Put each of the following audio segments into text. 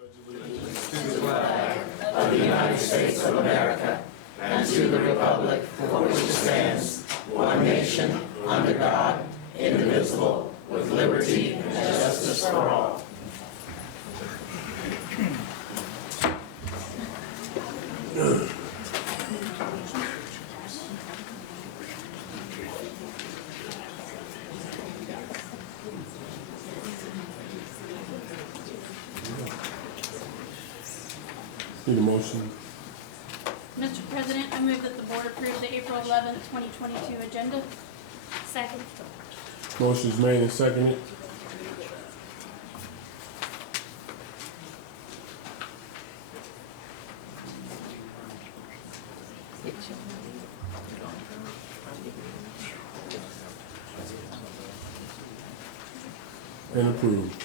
To the flag of the United States of America and to the republic for which it stands, one nation, under God, indivisible, with liberty and justice for all. Need a motion? Mr. President, I move that the board approve the April 11th, 2022 agenda. Second. Motion's made and seconded. And approved.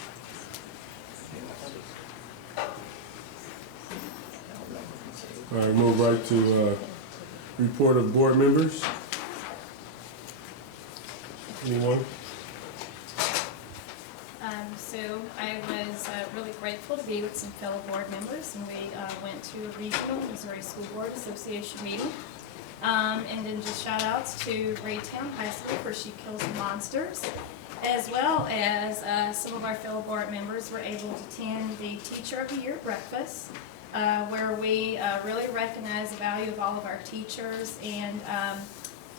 All right, move right to report of board members. Anyone? So I was really grateful to be with some fellow board members, and we went to a regional Missouri School Board Association meeting. And then just shout outs to Raytown High School for She Kills the Monsters, as well as some of our fellow board members were able to attend the Teacher of the Year breakfast, where we really recognize the value of all of our teachers, and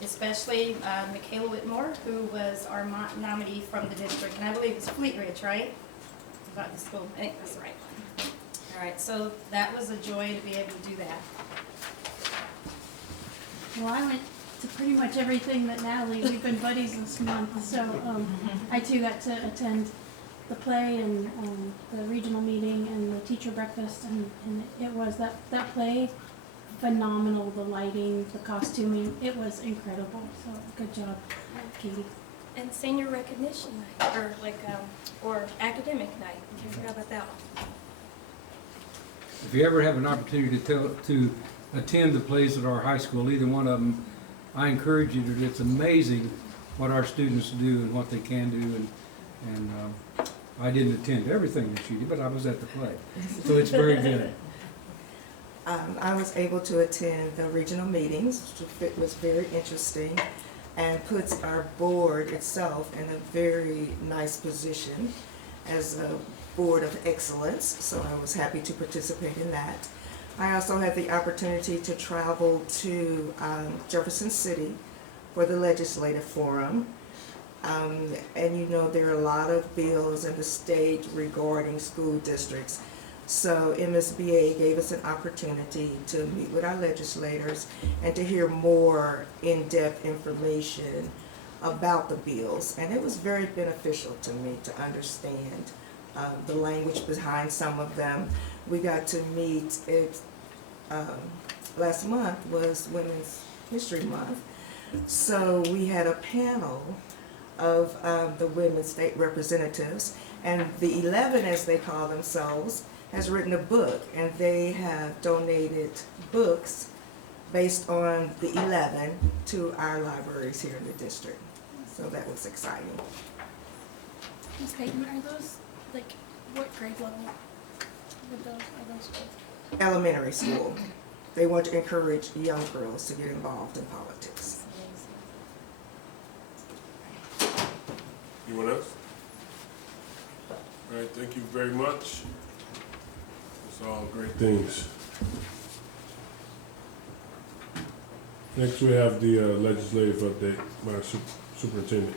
especially Michaela Whitmore, who was our nominee from the district, and I believe it's Fleet Ridge, right? About the school, I think that's the right one. All right, so that was a joy to be able to do that. Well, I went to pretty much everything that Natalie, we've been buddies this month, so I too got to attend the play and the regional meeting and the teacher breakfast, and it was that play, phenomenal. The lighting, the costuming, it was incredible. So good job, Katie. And senior recognition night, or academic night. I forgot about that one. If you ever have an opportunity to attend the plays at our high school, either one of them, I encourage you to. It's amazing what our students do and what they can do, and I didn't attend everything this year, but I was at the play, so it's very good. I was able to attend the regional meetings, which was very interesting, and puts our board itself in a very nice position as a board of excellence, so I was happy to participate in that. I also had the opportunity to travel to Jefferson City for the legislative forum. And you know, there are a lot of bills in the state regarding school districts. So MSBA gave us an opportunity to meet with our legislators and to hear more in-depth information about the bills. And it was very beneficial to me to understand the language behind some of them. We got to meet, last month was Women's History Month. So we had a panel of the women state representatives, and the 11, as they call themselves, has written a book, and they have donated books based on the 11 to our libraries here in the district. So that was exciting. Ms. Payton, are those, like, what grade level are those kids? Elementary school. They want to encourage young girls to get involved in politics. Anyone else? All right, thank you very much. It's all great things. Next, we have the legislative update by our superintendent.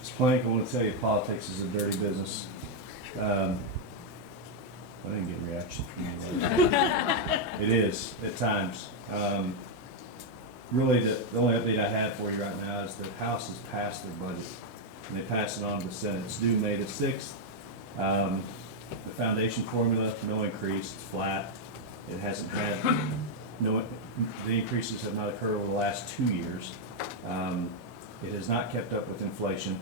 Ms. Plank, I want to tell you, politics is a dirty business. I didn't get a reaction from you. It is, at times. Really, the only update I have for you right now is the House has passed their budget, and they passed it on to the Senate. It's due May the 6th. The foundation formula, no increase, it's flat. It hasn't had, the increases have not occurred over the last 2 years. It has not kept up with inflation,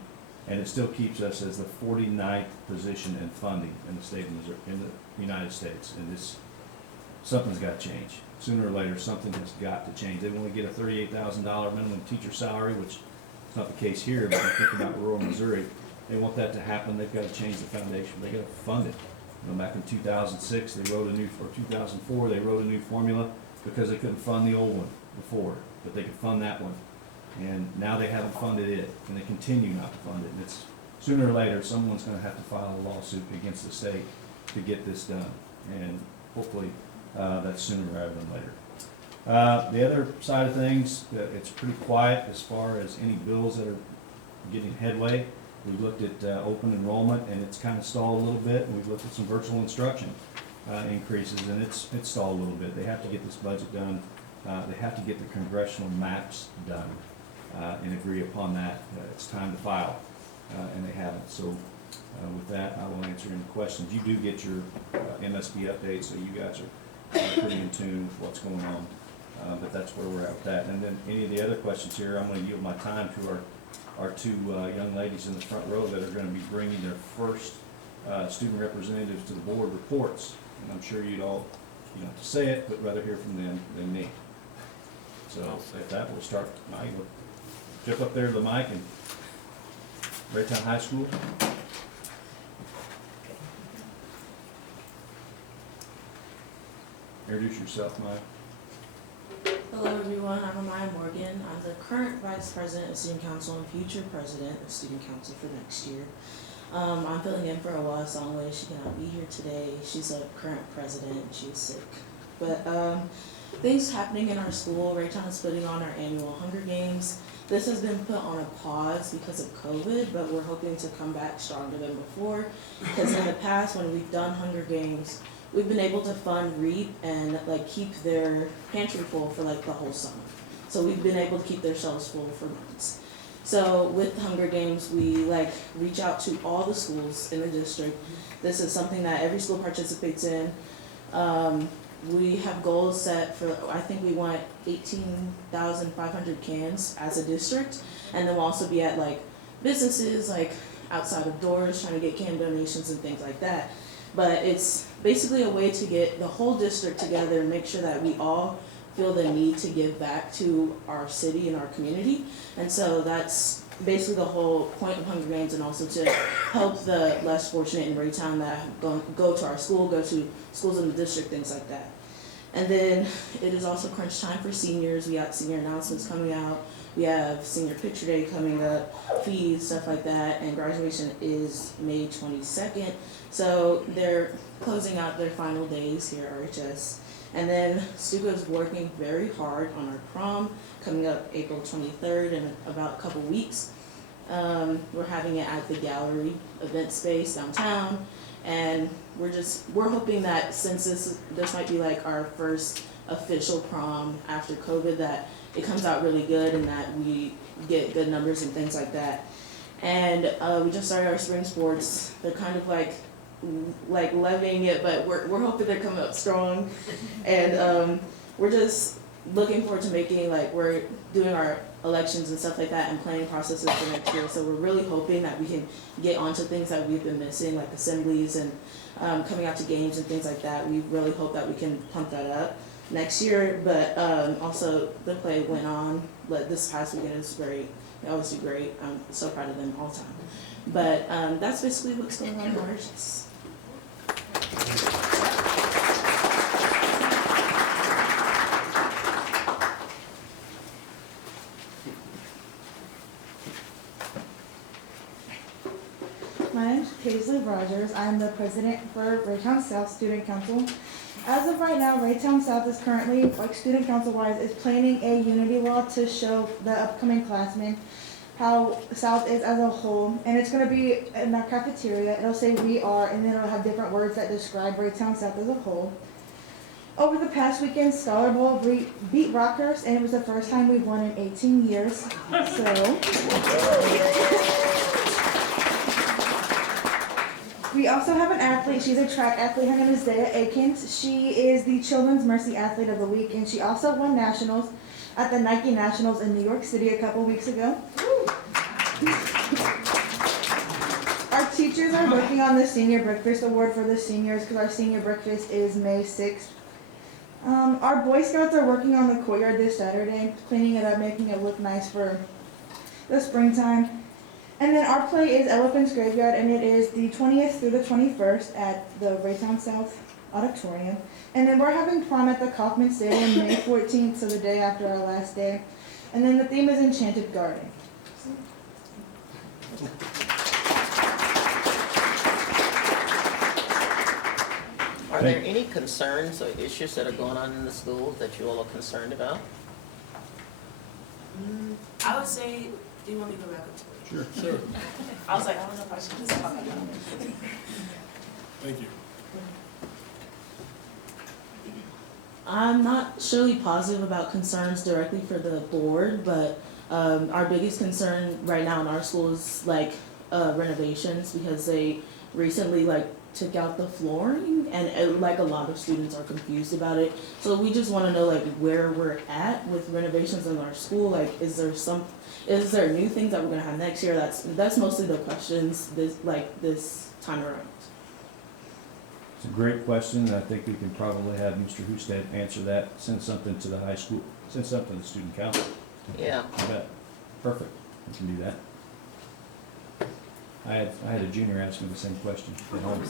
and it still keeps us as the 49th position in funding in the state of Missouri, in the United States. And something's got to change. Sooner or later, something has got to change. They want to get a $38,000 minimum teacher salary, which is not the case here, but I think about rural Missouri. They want that to happen. They've got to change the foundation. They've got to fund it. You know, back in 2006, they wrote a new, or 2004, they wrote a new formula because they couldn't fund the old one before, but they could fund that one. And now they haven't funded it, and they continue not to fund it. And it's, sooner or later, someone's gonna have to file a lawsuit against the state to get this done. And hopefully, that's sooner rather than later. The other side of things, it's pretty quiet as far as any bills that are getting headway. We've looked at open enrollment, and it's kind of stalled a little bit. And we've looked at some virtual instruction increases, and it's stalled a little bit. They have to get this budget done. They have to get the congressional maps done and agree upon that. It's time to file, and they haven't. So with that, I will answer any questions. You do get your MSB update, so you guys are pretty in tune with what's going on. But that's where we're at with that. And then any of the other questions here, I'm going to yield my time to our two young ladies in the front row that are going to be bringing their first student representatives to the board reports. And I'm sure you'd all, you know, to say it, but rather hear from them than me. So with that, we'll start. Mike, we'll jump up there to the mic and Raytown High School. Introduce yourself, Mike. Hello everyone, I'm Amaya Morgan. I'm the current Vice President of Student Council and future President of Student Council for next year. I'm filling in for Awa Songway. She cannot be here today. She's a current president. She's sick. But things happening in our school. Raytown is putting on our annual Hunger Games. This has been put on a pause because of COVID, but we're hoping to come back stronger than before. Because in the past, when we've done Hunger Games, we've been able to fund REAP and like keep their pantry full for like the whole summer. So we've been able to keep their shelves full for months. So with the Hunger Games, we like reach out to all the schools in the district. This is something that every school participates in. We have goals set for, I think we want 18,500 cans as a district. And then we'll also be at like businesses like outside of doors trying to get can donations and things like that. But it's basically a way to get the whole district together and make sure that we all feel the need to give back to our city and our community. And so that's basically the whole point of Hunger Games, and also to help the less fortunate in Raytown that go to our school, go to schools in the district, things like that. And then it is also crunch time for seniors. We got senior announcements coming out. We have senior picture day coming up, fees, stuff like that, and graduation is May 22nd. So they're closing out their final days here at RHS. And then Stuco's working very hard on our prom coming up April 23rd in about a couple weeks. We're having it at the gallery event space downtown. And we're hoping that since this might be like our first official prom after COVID, that it comes out really good and that we get good numbers and things like that. And we just started our spring sports. They're kind of like levying it, but we're hoping they're coming up strong. And we're just looking forward to making, like, we're doing our elections and stuff like that and planning processes for next year. So we're really hoping that we can get onto things that we've been missing, like assemblies and coming out to games and things like that. We really hope that we can pump that up next year. But also the play went on, but this past weekend is great. They always do great. I'm so proud of them all the time. But that's basically what's going on in RHS. My name is Paisley Rogers. I'm the president for Raytown South Student Council. As of right now, Raytown South is currently, like student council wise, is planning a unity wall to show the upcoming classmen how South is as a whole. And it's going to be in our cafeteria. It'll say "we are," and then it'll have different words that describe Raytown South as a whole. Over the past weekend, Scholar Bowl beat Rockhurst, and it was the first time we've won in 18 years. So we also have an athlete. She's a track athlete. Her name is Zaya Akins. She is the Children's Mercy Athlete of the Week, and she also won nationals at the Nike Nationals in New York City a couple weeks ago. Our teachers are working on the Senior Breakfast Award for the seniors because our senior breakfast is May 6th. Our Boy Scouts are working on the courtyard this Saturday, cleaning it up, making it look nice for the springtime. And then our play is Elephant's Graveyard, and it is the 20th through the 21st at the Raytown South Auditorium. And then we're having prom at the Kaufman Stadium May 14th, so the day after our last day. And then the theme is Enchanted Garden. Are there any concerns or issues that are going on in the schools that you all are concerned about? I would say, do you want me to go back up to it? Sure. I was like, I don't know if I should just talk about it. Thank you. I'm not surely positive about concerns directly for the board, but our biggest concern right now in our school is like renovations, because they recently took out the flooring, and like a lot of students are confused about it. So we just want to know where we're at with renovations in our school. Is there new things that we're gonna have next year? That's mostly the questions this time around. It's a great question, and I think we can probably have Mr. Husted answer that, send something to the high school, send something to the student council. Yeah. You bet. Perfect, we can do that. I had a junior ask me the same question at home.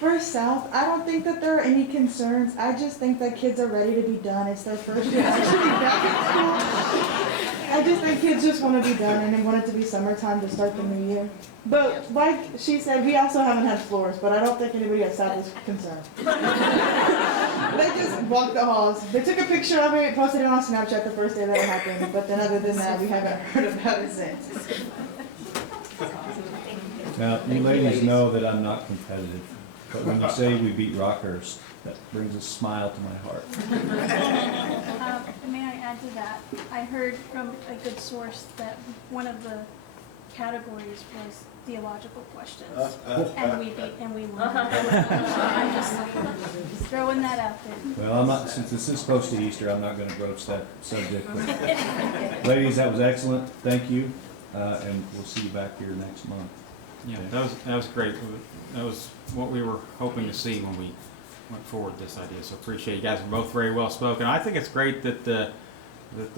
For South, I don't think that there are any concerns. I just think that kids are ready to be done. It's their first year actually back at school. I just think kids just want to be done, and they want it to be summertime to start the new year. But like she said, we also haven't had floors, but I don't think anybody at South is concerned. They just walked the halls. They took a picture of it, posted it on Snapchat the first day that it happened, but then other than that, we haven't heard about it since. Now, you ladies know that I'm not competitive, but when you say we beat Rockhurst, that brings a smile to my heart. May I add to that? I heard from a good source that one of the categories was theological questions. And we won. I'm just throwing that out there. Well, I'm not, since this is close to Easter, I'm not gonna broach that subject. But ladies, that was excellent, thank you, and we'll see you back here next month. Yeah, Okay. that was great. That was what we were hoping to see when we went forward with this idea. So appreciate you guys are both very well spoken. I think it's great that the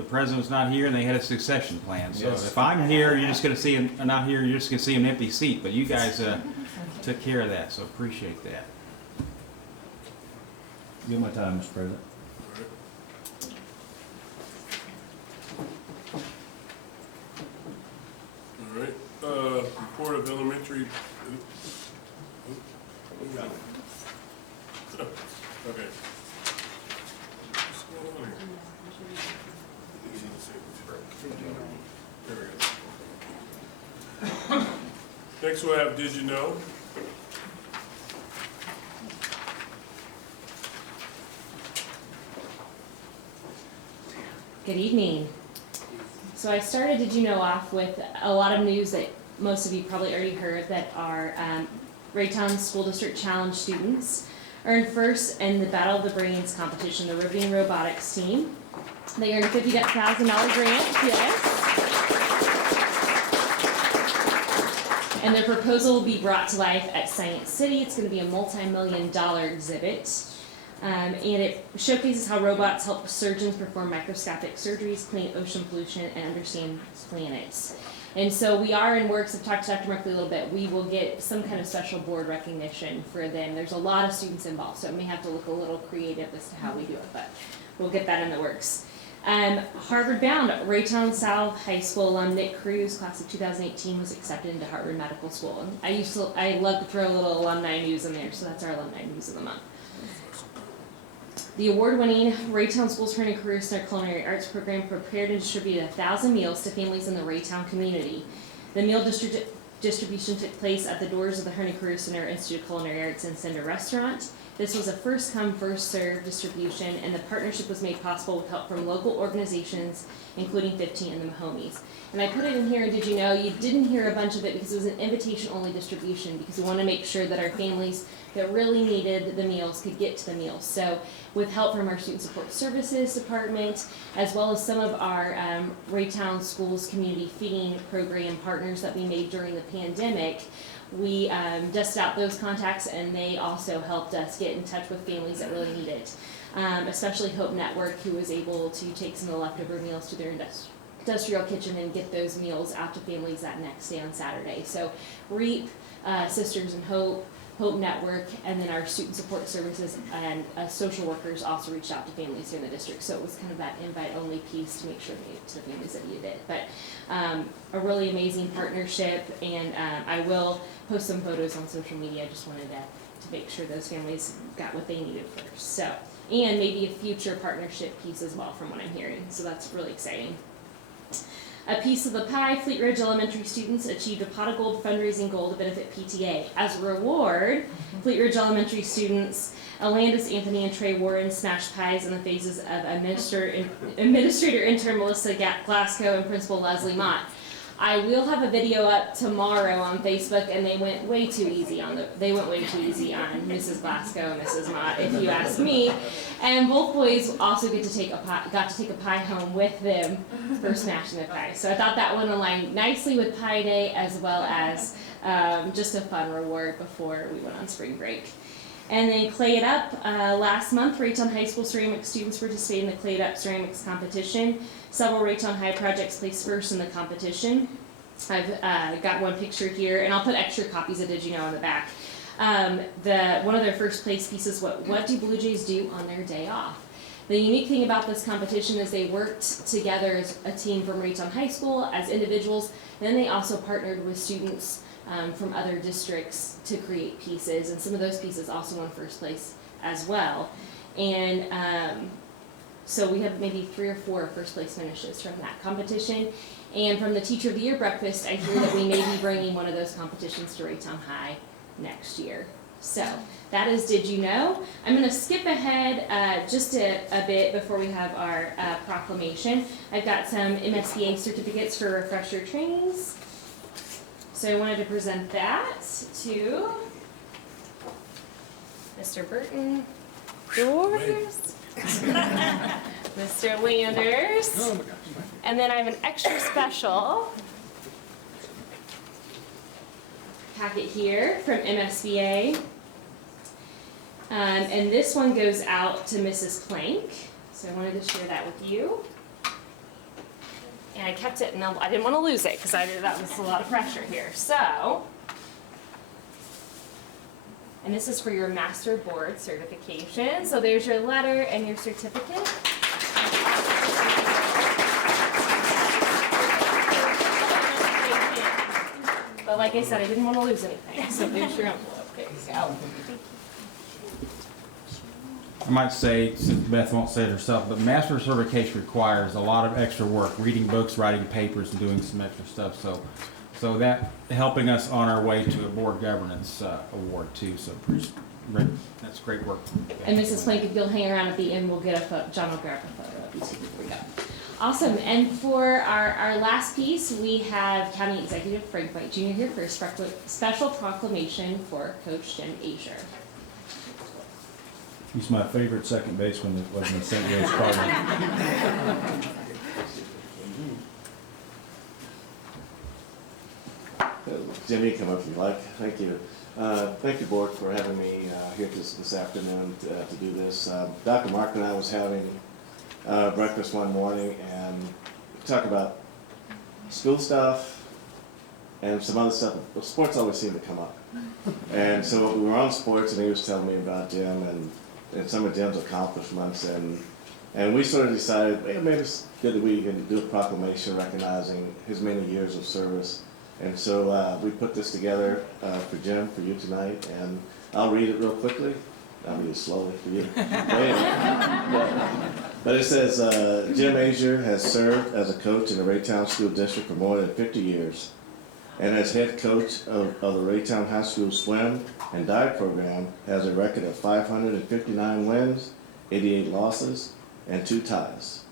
president's not here and they had a succession plan. So Yes. if I'm here, you're just going to see him. Not here, you're just going to see an empty seat. But you guys took care of that. So appreciate that. Give my time, Mr. President. All right. Report of elementary. Okay. What's going on here? There we go. Next we'll have Did You Know? Good evening. So I started Did You Know off with a lot of news that most of you probably already heard, that our Raytown School District Challenge students earned first in the Battle of the Brains competition, the riveting robotics team. They earned a $50,000 grant, yes. And their proposal will be brought to life at Science City. It's going to be a multi-million-dollar exhibit. And it showcases how robots help surgeons perform microscopic surgeries, clean ocean pollution, and understand planets. And so we are in works, I've talked to Dr. Merkley a little bit, we will get some kind of special board recognition for them. There's a lot of students involved, so it may have to look a little creative as to how we do it, but we'll get that in the works. Harvard bound, Raytown South High School alum Nick Cruz, class of 2018, was accepted into Harvard Medical School. And I love to throw a little alumni news in there, so that's our alumni news of the month. The award-winning Raytown Schools Herndon Career Center Culinary Arts Program prepared and distributed 1,000 meals to families in the Raytown community. The meal distribution took place at the doors of the Herndon Career Center Institute of Culinary Arts and Cinder Restaurant. This was a first-come, first-served distribution, and the partnership was made possible with help from local organizations, including 15 in the Mahomies. And I put it in here, and did you know, you didn't hear a bunch of it because it was an invitation-only distribution, because we want to make sure that our families that really needed the meals could get to the meals. So with help from our Student Support Services Department, as well as some of our Raytown Schools Community Feeding Program partners that we made during the pandemic, we dusted out those contacts, and they also helped us get in touch with families that really need it. especially Hope Network, who was able to take some of the leftover meals to their industrial kitchen and get those meals out to families that next day on Saturday. So REAP, Sisters in Hope, Hope Network, and then our student support services and social workers also reached out to families here in the district. So it was kind of that invite-only piece to make sure they get to the families that needed it. But a really amazing partnership, and I will post some photos on social media. I just wanted to make sure those families got what they needed first. So, and maybe a future partnership piece as well from what I'm hearing. So that's really exciting. A piece of the pie, Fleet Ridge Elementary students achieved a pot of gold fundraising goal to benefit PTA. As a reward, Fleet Ridge Elementary students, Alandis Anthony and Trey Warren smashed pies in the faces of Administrator Intern Melissa Glasgow and Principal Leslie Mott. I will have a video up tomorrow on Facebook, and they went way too easy on Mrs. Glasgow and Mrs. Mott, if you ask me. And both boys also got to take a pie home with them for smashing the pie. So I thought that one aligned nicely with Pie Day, as well as just a fun reward before we went on spring break. And then Clay It Up. Last month, Raytown High School ceramic students participated in the Clay It Up ceramics competition. Several Raytown High projects placed first in the competition. I've got one picture here, and I'll put extra copies of Did You Know on the back. One of their first place pieces, what do Blue Jays do on their day off? The unique thing about this competition is they worked together as a team from Raytown High School, as individuals, and then they also partnered with students from other districts to create pieces, and some of those pieces also won first place as well. And so we have maybe 3 or 4 first place finishes from that competition. And from the Teacher of the Year breakfast, I hear that we may be bringing one of those competitions to Raytown High next year. So that is Did You Know? I'm going to skip ahead just a bit before we have our proclamation. I've got some MSBA certificates for refresher trainings. So I wanted to present that to Mr. Burton, yours, Mr. Landers, and then I have an extra special packet here from MSBA, and this one goes out to Mrs. Plank, so I wanted to share that with you. And I kept it, and I didn't want to lose it because that was a lot of pressure here. So, and this is for your Master Board certification. So there's your letter and your certificate. But like I said, I didn't want to lose anything. So there's your envelope. There you go. I might say, since Beth won't say it herself, but master certification requires a lot of extra work, reading books, writing papers, and doing some extra stuff. So that helping us on our way to a board governance award too. So that's great work. And Mrs. Plank, if you'll hang around at the end, we'll get a photo. John will grab a photo of you too before we go. Awesome. And for our last piece, we have County Executive Frank White Jr. here for a special proclamation for Coach Jim Asher. He's my favorite second baseman that wasn't a St. Louis Cardinal. Jimmy, come up if you like. Thank you. Thank you, Board, for having me here this afternoon to do this. Dr. Mark and I was having breakfast one morning and talk about school stuff and some other stuff. Well, sports always seem to come up. And so we were on sports, and he was telling me about Jim and some of Jim's accomplishments, and we sort of decided, hey, maybe it's good that we can do a proclamation recognizing his many years of service. And so we put this together for Jim, for you tonight, and I'll read it real quickly. I'll read it slowly for you. But it says, Jim Asher has served as a coach in the Raytown School District for more than 50 years. And as head coach of the Raytown High School swim and dive program, has a record of 559 wins, 88 losses, and 2 ties.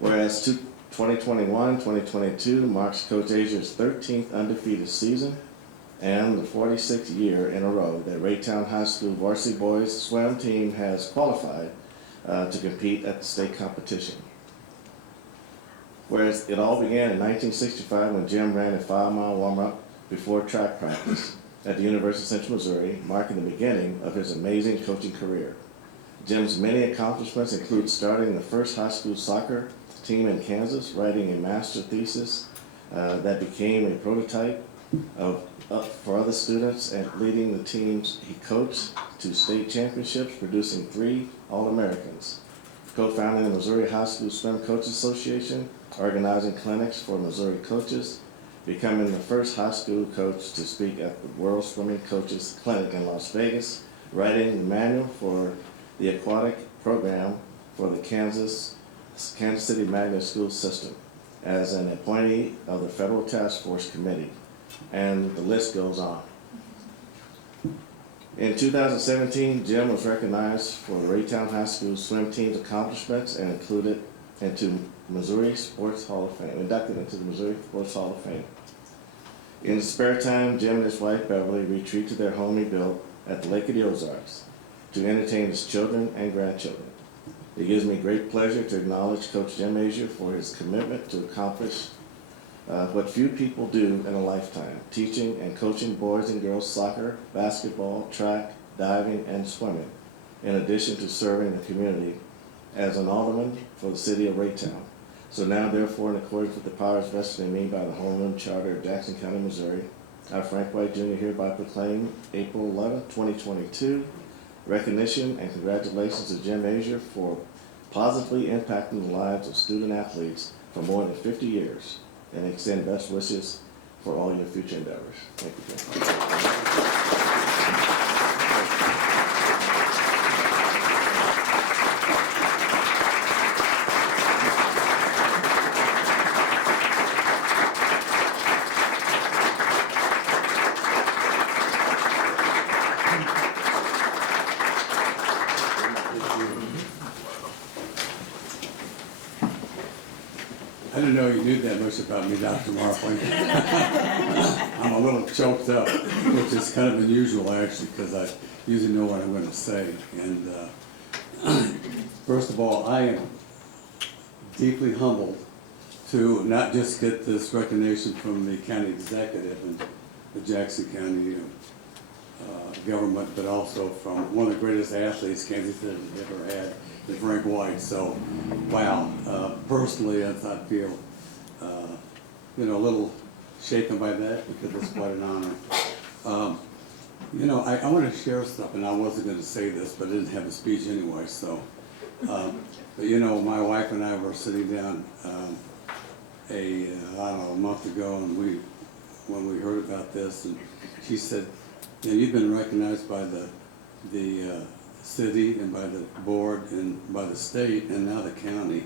Whereas 2021-2022 marks Coach Asher's 13th undefeated season and the 46th year in a row that Raytown High School varsity boys swim team has qualified to compete at the state competition. Whereas it all began in 1965 when Jim ran a 5-mile warm-up before track practice at the University of Central Missouri, marking the beginning of his amazing coaching career. Jim's many accomplishments include starting the first high school soccer team in Kansas, writing a master thesis that became a prototype for other students, and leading the teams he coached to state championships, producing 3 All-Americans. Co-founding the Missouri High School Swim Coaches Association, organizing clinics for Missouri coaches, becoming the first high school coach to speak at the World Swimming Coaches Clinic in Las Vegas, writing the manual for the aquatic program for the Kansas City Magnet School System as an appointee of the Federal Task Force Committee, and the list goes on. In 2017, Jim was recognized for the Raytown High School swim team's accomplishments and included into Missouri Sports Hall of Fame, inducted into the Missouri Sports Hall of Fame. In his spare time, Jim and his wife Beverly retreat to their home he built at the Lake of the Ozarks to entertain his children and grandchildren. It gives me great pleasure to acknowledge Coach Jim Azier for his commitment to accomplish what few people do in a lifetime, teaching and coaching boys and girls soccer, basketball, track, diving, and swimming, in addition to serving the community as an alderman for the city of Raytown. So now, therefore, in accordance with the powers vested in me by the Home Rule Charter of Jackson County, Missouri, I, Frank White Jr., hereby proclaim April 11, 2022, recognition and congratulations to Jim Azier for positively impacting the lives of student athletes for more than 50 years, and extend best wishes for all your future endeavors. Thank you, Jim. I didn't know you knew that much about me, Dr. Markling. I'm a little choked up, which is kind of unusual actually, because I usually know what I'm going to say. And first of all, I am deeply humbled to not just get this recognition from the county executive and the Jackson County government, but also from one of the greatest athletes Kansas City ever had, Frank White. So, wow. Personally, I feel, a little shaken by that, because it's quite an honor. I want to share something. I wasn't going to say this, but I didn't have a speech anyway. So, but my wife and I were sitting down a month ago, and when we heard about this, and she said, you've been recognized by the city and by the board and by the state and now the county.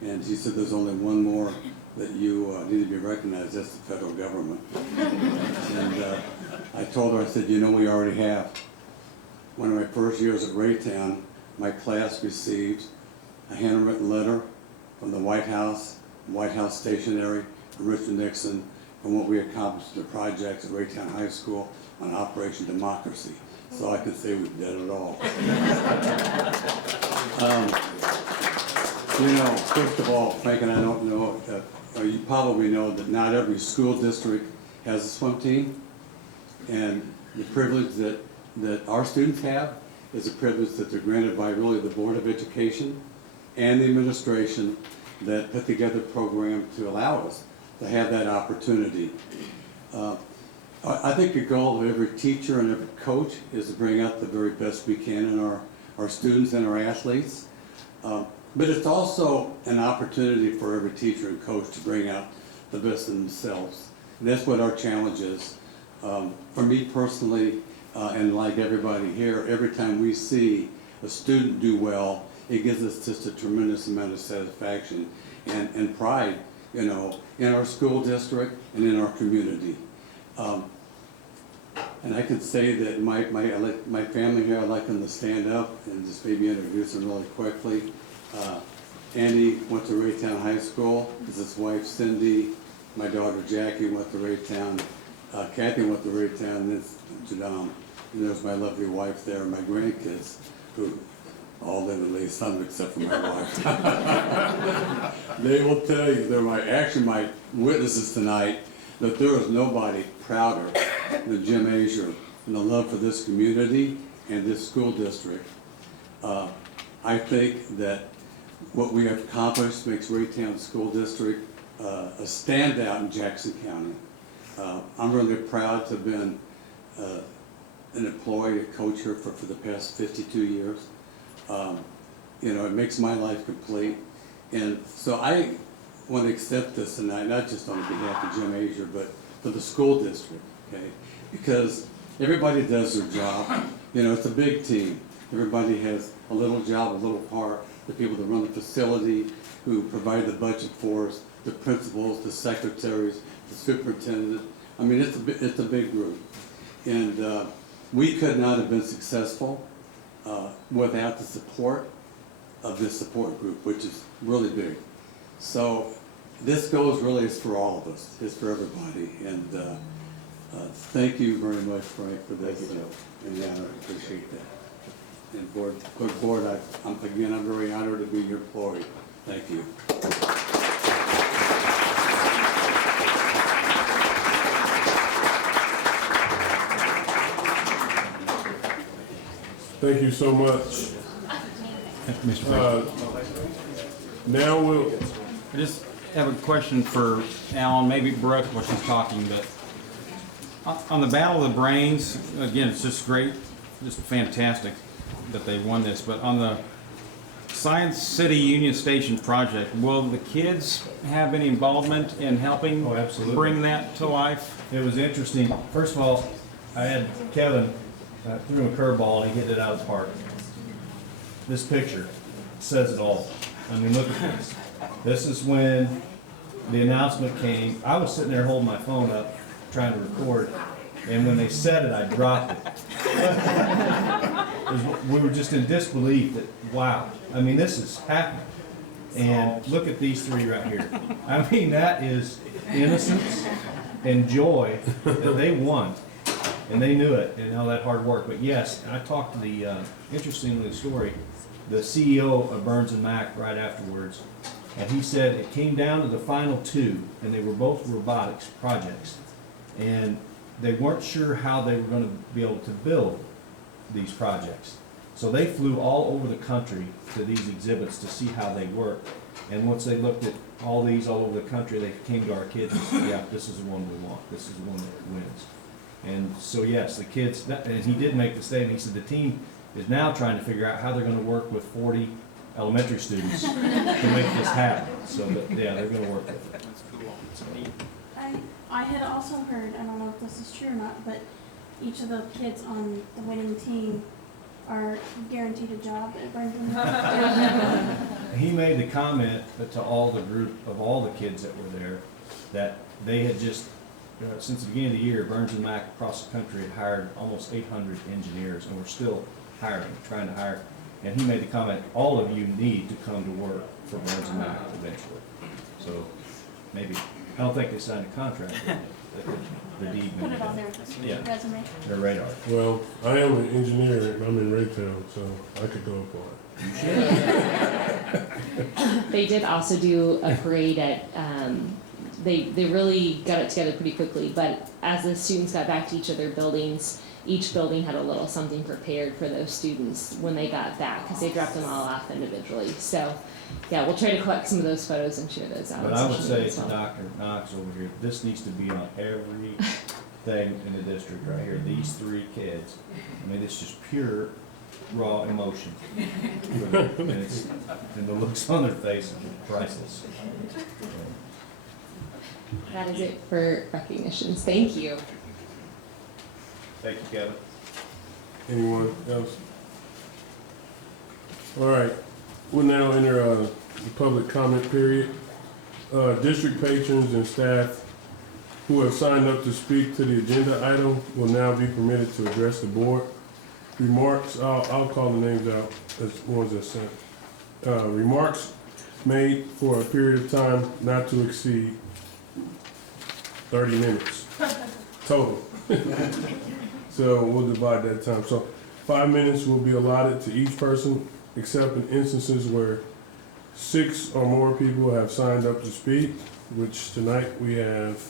And she said there's only one more that you need to be recognized, that's the federal government. And I told her, I said, we already have. One of my first years at Raytown, my class received a handwritten letter from the White House stationery, from Richard Nixon, from what we accomplished in the projects at Raytown High School on Operation Democracy. So I can say we've done it all. First of all, Frank, and I don't know, you probably know that not every school district has a swim team. And the privilege that our students have is a privilege that they're granted by really the Board of Education and the administration that put together a program to allow us to have that opportunity. I think the goal of every teacher and every coach is to bring out the very best we can in our students and our athletes. But it's also an opportunity for every teacher and coach to bring out the best in themselves. And that's what our challenge is. For me personally, and like everybody here, every time we see a student do well, it gives us just a tremendous amount of satisfaction and pride, in our school district and in our community. And I can say that my family here, I'd like them to stand up and just maybe introduce them really quickly. Andy went to Raytown High School. This is his wife Cindy. My daughter Jackie went to Raytown. Kathy went to Raytown, and then Jadam. And there's my lovely wife there, and my grandkids, who all live in Lee Summit except for my wife. They will tell you, they're my witnesses tonight, that there is nobody prouder than Jim Azier and the love for this community and this school district. I think that what we have accomplished makes Raytown School District a standout in Jackson County. I'm really proud to have been an employee, a coach here for the past 52 years. You know, it makes my life complete. And so I want to accept this tonight, not just on behalf of Jim Azier, but for the school district, okay? Because everybody does their job. You know, it's a big team. Everybody has a little job, a little part. The people that run the facility, who provide the budget for us, the principals, the secretaries, the superintendent. I mean, it's a big group. And we could not have been successful without the support of this support group, which is really big. So this goes really is for all of us. It's for everybody. And thank you very much, Frank, for this. And yeah, I appreciate that. And board, good board, I'm very honored to be your employee. Thank you. Thank you so much. Mr. President. Now we'll, I just have a question for Alan, maybe Brooke while she's talking, but on the Battle of the Brains, again, it's just great, just fantastic that they won this, but on the Science City Union Station project, will the kids have any involvement in helping bring that to life? It was interesting. First of all, I had Kevin threw a curveball and he hit it out of the park. This picture says it all. I mean, look at this. This is when the announcement came. I was sitting there holding my phone up, trying to record, and when they said it, I dropped it. We were just in disbelief that, wow, I mean, this is happening. And look at these three right here. I mean, that is innocence and joy that they won. And they knew it and all that hard work. But yes, I talked to the, interestingly, the story, the CEO of Burns and Mac right afterwards, and he said it came down to the final two, and they were both robotics projects. And they weren't sure how they were going to be able to build these projects. So they flew all over the country to these exhibits to see how they work. And once they looked at all these all over the country, they came to our kids and said, yeah, this is the one we want. This is the one that wins. And so yes, the kids, and he did make the statement, he said the team is now trying to figure out how they're going to work with 40 elementary students to make this happen. So that, yeah, they're going to work with it. That's cool. It's neat. I had also heard, I don't know if this is true or not, but each of the kids on the winning team are guaranteed a job at Herndon. He made the comment to all the group of all the kids that were there that they had just, since the beginning of the year, Burns and Mac across the country had hired almost 800 engineers, and we're still hiring, trying to hire. And he made the comment, all of you need to come to work for Burns and Mac eventually. So maybe, I don't think they signed a contract, but the deed. Put it on their resume. Their radar. well, I am an engineer and I'm in Raytown, so I could go for it. They did also do a parade at, they really got it together pretty quickly, but as the students got back to each of their buildings, each building had a little something prepared for those students when they got back, because they dropped them all off individually. So, yeah, we'll try to collect some of those photos and share those out. But I would say to Dr. Knox over here, this needs to be on every thing in the district right here. These three kids, I mean, it's just pure, raw emotion. And the looks on their face are priceless. That is it for recognitions. Thank you. Thank you, Kevin. Anyone else? All right, we'll now enter the public comment period. District patrons and staff who have signed up to speak to the agenda item will now be permitted to address the board. Remarks, I'll call the names out as ones that sent. Remarks made for a period of time not to exceed 30 minutes total. So we'll divide that time. So 5 minutes will be allotted to each person, except in instances where 6 or more people have signed up to speak, which tonight we have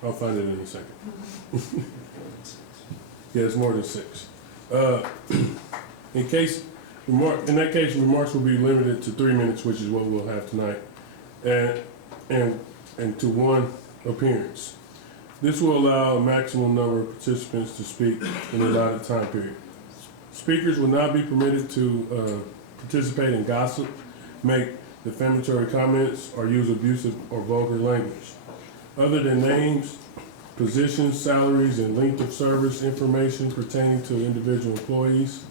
8 I'll find it in a second. Yeah, it's more than 6. In that case, remarks will be limited to 3 minutes, which is what we'll have tonight, and to 1 appearance. This will allow a maximum number of participants to speak in a allotted time period. Speakers will not be permitted to participate in gossip, make defamatory comments, or use abusive or vulgar language. Other than names, positions, salaries, and length of service information pertaining to individual employees,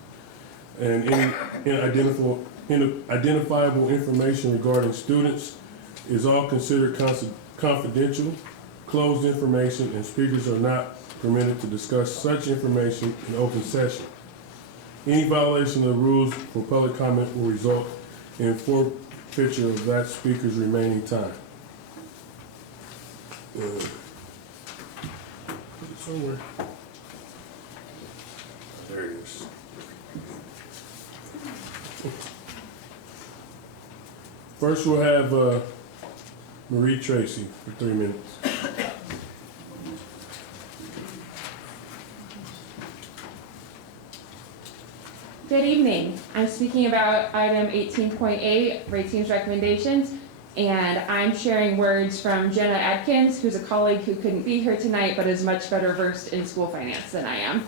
and any identifiable information regarding students is all considered confidential, closed information, and speakers are not permitted to discuss such information in open session. Any violation of the rules for public comment will result in forfeiture of that speaker's remaining time. Put it somewhere. There it is. First, we'll have Marie Tracy for 3 minutes. Good evening. I'm speaking about item 18.8, Raytown's recommendations, and I'm sharing words from Jenna Adkins, who's a colleague who couldn't be here tonight but is much better versed in school finance than I am.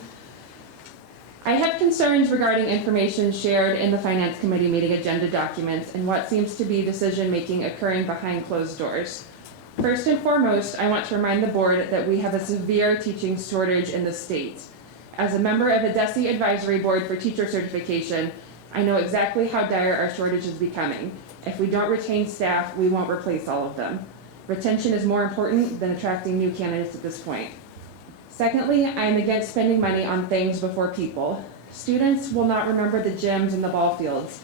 I have concerns regarding information shared in the Finance Committee meeting agenda documents and what seems to be decision-making occurring behind closed doors. First and foremost, I want to remind the board that we have a severe teaching shortage in the state. As a member of the DESE Advisory Board for Teacher Certification, I know exactly how dire our shortage is becoming. If we don't retain staff, we won't replace all of them. Retention is more important than attracting new candidates at this point. Secondly, I am against spending money on things before people. Students will not remember the gyms and the ball fields.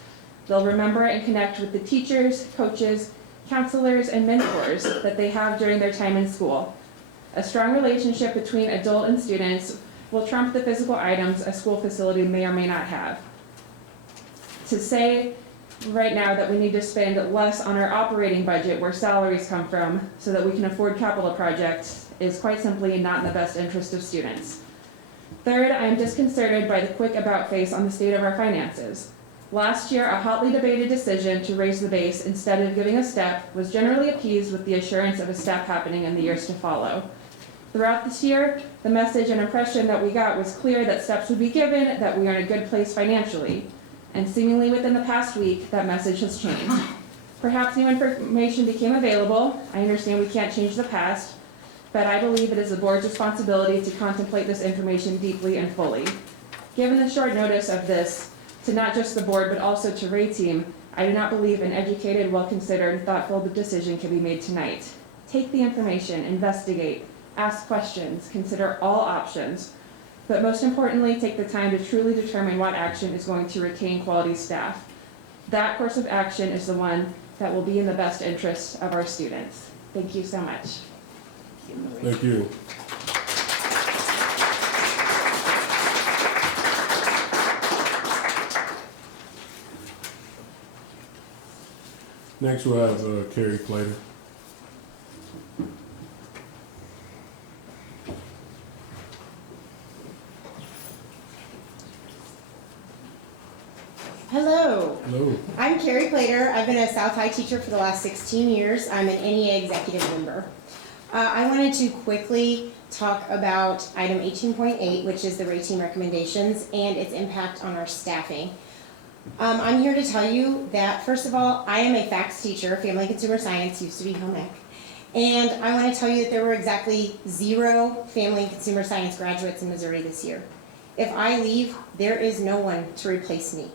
They'll remember and connect with the teachers, coaches, counselors, and mentors that they have during their time in school. A strong relationship between adult and students will trump the physical items a school facility may or may not have. To say right now that we need to spend less on our operating budget where salaries come from so that we can afford capital projects is quite simply not in the best interest of students. Third, I am disconcerted by the quick about face on the state of our finances. Last year, a hotly debated decision to raise the base instead of giving a step was generally appeased with the assurance of a step happening in the years to follow. Throughout this year, the message and impression that we got was clear that steps would be given, that we are in a good place financially. And seemingly within the past week, that message has changed. Perhaps new information became available. I understand we can't change the past, but I believe it is the board's responsibility to contemplate this information deeply and fully. Given the short notice of this, to not just the board, but also to Rayteam, I do not believe an educated, well-considered, thoughtful decision can be made tonight. Take the information, investigate, ask questions, consider all options, but most importantly, take the time to truly determine what action is going to retain quality staff. That course of action is the one that will be in the best interest of our students. Thank you so much. Thank you. Next we'll have Carrie Plater. Hello. Hello. I'm Carrie Plater. I've been a South High teacher for the last 16 years. I'm an NEA executive member. I wanted to quickly talk about item 18.8, which is the Rayteam recommendations and its impact on our staffing. I'm here to tell you that, first of all, I am a FACS teacher, Family and Consumer Science, used to be home ec. And I want to tell you that there were exactly 0 Family and Consumer Science graduates in Missouri this year. If I leave, there is no one to replace me.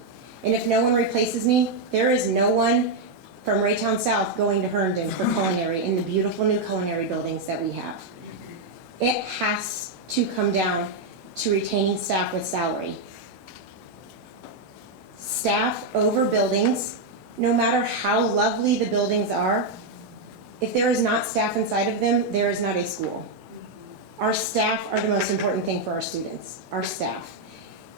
And if no one replaces me, there is no one from Raytown South going to Herndon for Culinary in the beautiful new Culinary buildings that we have. It has to come down to retaining staff with salary. Staff over buildings, no matter how lovely the buildings are, if there is not staff inside of them, there is not a school. Our staff are the most important thing for our students, our staff.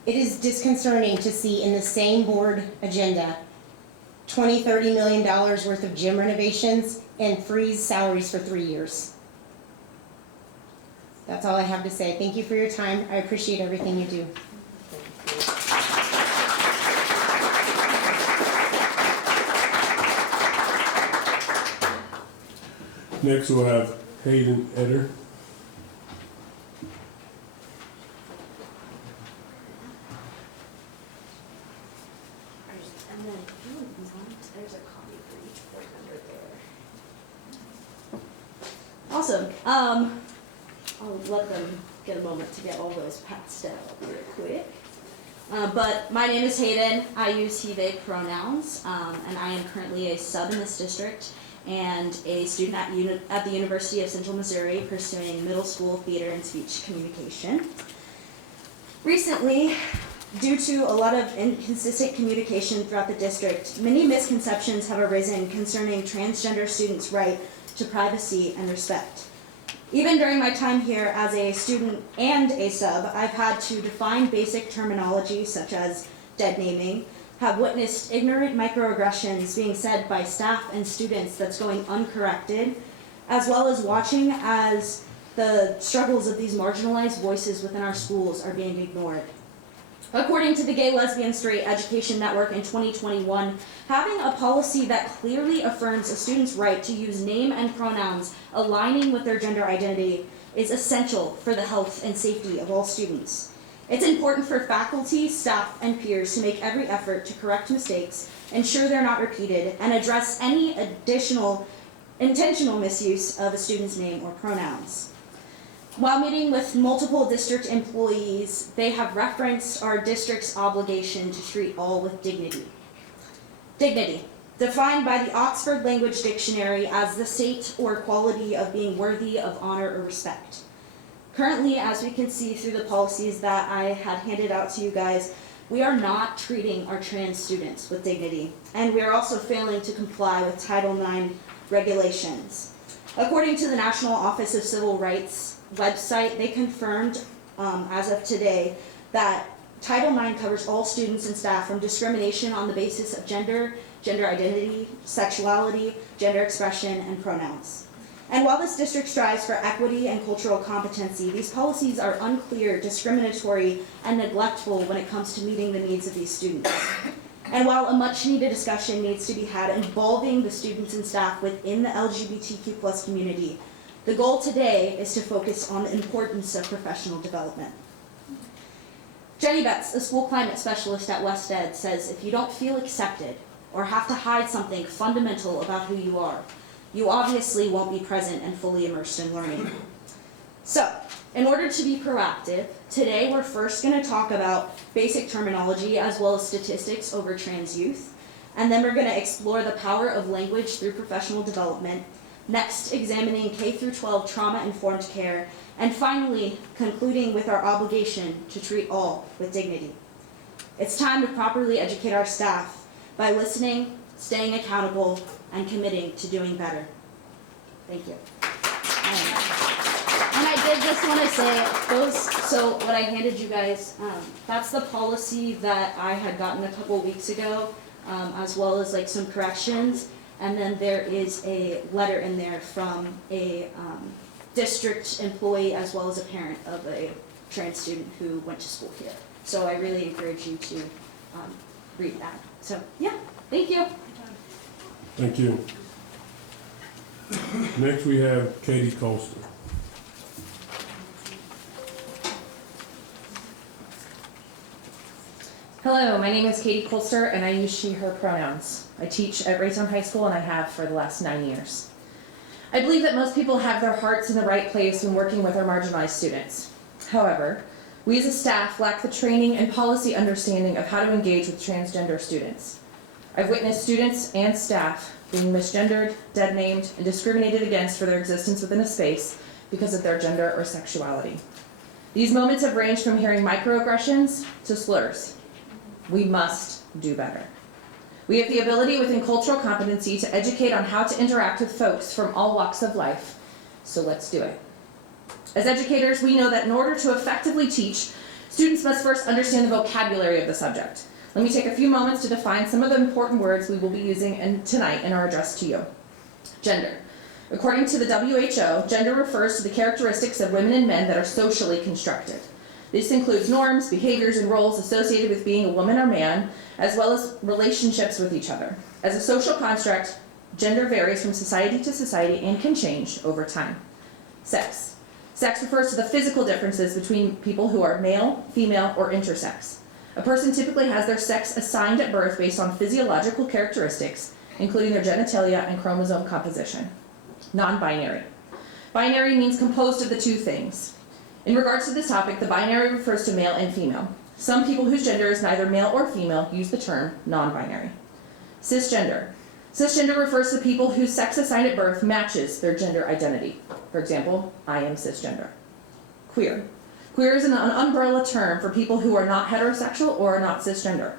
It is disconcerting to see in the same board agenda $20–30 million worth of gym renovations and freeze salaries for 3 years. That's all I have to say. Thank you for your time. I appreciate everything you do. Next, we'll have Hayden Eder. And then if you want, there's a copy for each board member there. Awesome. I'll let them get a moment to get all those passed out real quick. But my name is Hayden. I use he, they pronouns, and I am currently a sub in this district and a student at the University of Central Missouri pursuing middle school theater and speech communication. Recently, due to a lot of inconsistent communication throughout the district, many misconceptions have arisen concerning transgender students' right to privacy and respect. Even during my time here as a student and a sub, I've had to define basic terminology such as dead naming, have witnessed ignorant microaggressions being said by staff and students that's going uncorrected, as well as watching as the struggles of these marginalized voices within our schools are being ignored. According to the Gay, Lesbian, Straight Education Network in 2021, having a policy that clearly affirms a student's right to use name and pronouns aligning with their gender identity is essential for the health and safety of all students. It's important for faculty, staff, and peers to make every effort to correct mistakes, ensure they're not repeated, and address any additional intentional misuse of a student's name or pronouns. While meeting with multiple district employees, they have referenced our district's obligation to treat all with dignity. Dignity, defined by the Oxford Language Dictionary as the state or quality of being worthy of honor or respect. Currently, as we can see through the policies that I had handed out to you guys, we are not treating our trans students with dignity, and we are also failing to comply with Title IX regulations. According to the National Office of Civil Rights website, they confirmed as of today that Title IX covers all students and staff from discrimination on the basis of gender, gender identity, sexuality, gender expression, and pronouns. And while this district strives for equity and cultural competency, these policies are unclear, discriminatory, and neglectful when it comes to meeting the needs of these students. And while a much-needed discussion needs to be had involving the students and staff within the LGBTQ+ community, the goal today is to focus on the importance of professional development. Jenny Betts, a school climate specialist at West Ed, says if you don't feel accepted or have to hide something fundamental about who you are, you obviously won't be present and fully immersed in learning. So, in order to be proactive, today we're first going to talk about basic terminology as well as statistics over trans youth, and then we're going to explore the power of language through professional development, next examining K-12 trauma-informed care, and finally concluding with our obligation to treat all with dignity. It's time to properly educate our staff by listening, staying accountable, and committing to doing better. Thank you. And I did just want to say, so what I handed you guys, that's the policy that I had gotten a couple weeks ago, as well as like some corrections. And then there is a letter in there from a district employee as well as a parent of a trans student who went to school here. So I really encourage you to read that. So yeah, thank you. Thank you. Next, we have Katie Colston. Hello, my name is Katie Colster and I use she, her pronouns. I teach at Raytown High School and I have for the last 9 years. I believe that most people have their hearts in the right place when working with our marginalized students. However, we as a staff lack the training and policy understanding of how to engage with transgender students. I've witnessed students and staff being misgendered, dead named, and discriminated against for their existence within a space because of their gender or sexuality. These moments have ranged from hearing microaggressions to slurs. We must do better. We have the ability within cultural competency to educate on how to interact with folks from all walks of life, so let's do it. As educators, we know that in order to effectively teach, students must first understand the vocabulary of the subject. Let me take a few moments to define some of the important words we will be using tonight in our address to you. Gender. According to the WHO, gender refers to the characteristics of women and men that are socially constructed. This includes norms, behaviors, and roles associated with being a woman or man, as well as relationships with each other. As a social construct, gender varies from society to society and can change over time. Sex. Sex refers to the physical differences between people who are male, female, or intersex. A person typically has their sex assigned at birth based on physiological characteristics, including their genitalia and chromosome composition. Non-binary. Binary means composed of the two things. In regards to this topic, the binary refers to male and female. Some people whose gender is neither male or female use the term non-binary. Cisgender. Cisgender refers to people whose sex assigned at birth matches their gender identity. For example, I am cisgender. Queer. Queer is an umbrella term for people who are not heterosexual or are not cisgender.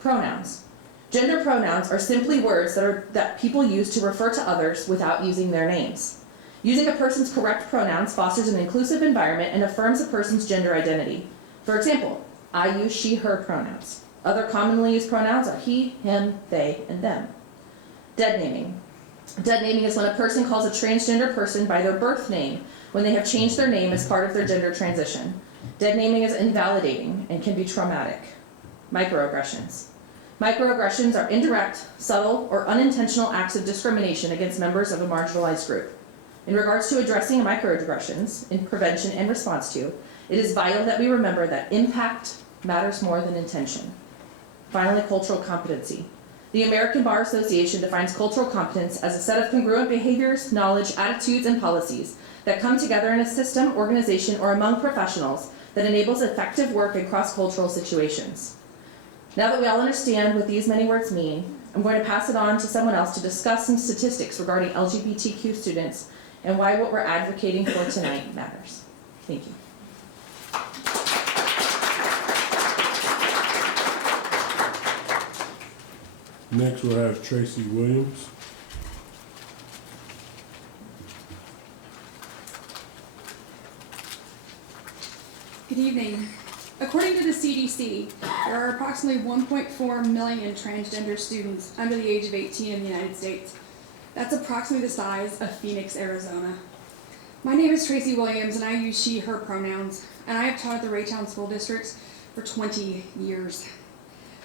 Pronouns. Gender pronouns are simply words that people use to refer to others without using their names. Using a person's correct pronouns fosters an inclusive environment and affirms a person's gender identity. For example, I use she, her pronouns. Other commonly used pronouns are he, him, they, and them. Dead naming. Dead naming is when a person calls a transgender person by their birth name when they have changed their name as part of their gender transition. Dead naming is invalidating and can be traumatic. Microaggressions. Microaggressions are indirect, subtle, or unintentional acts of discrimination against members of a marginalized group. In regards to addressing microaggressions in prevention and response to, it is vital that we remember that impact matters more than intention. Finally, cultural competency. The American Bar Association defines cultural competence as a set of congruent behaviors, knowledge, attitudes, and policies that come together in a system, organization, or among professionals that enables effective work in cross-cultural situations. Now that we all understand what these many words mean, I'm going to pass it on to someone else to discuss some statistics regarding LGBTQ students and why what we're advocating for tonight matters. Thank you. Next, we'll have Tracy Williams. Good evening. According to the CDC, there are approximately 1.4 million transgender students under the age of 18 in the United States. That's approximately the size of Phoenix, Arizona. My name is Tracy Williams, and I use she, her pronouns, and I have taught at the Raytown School District for 20 years.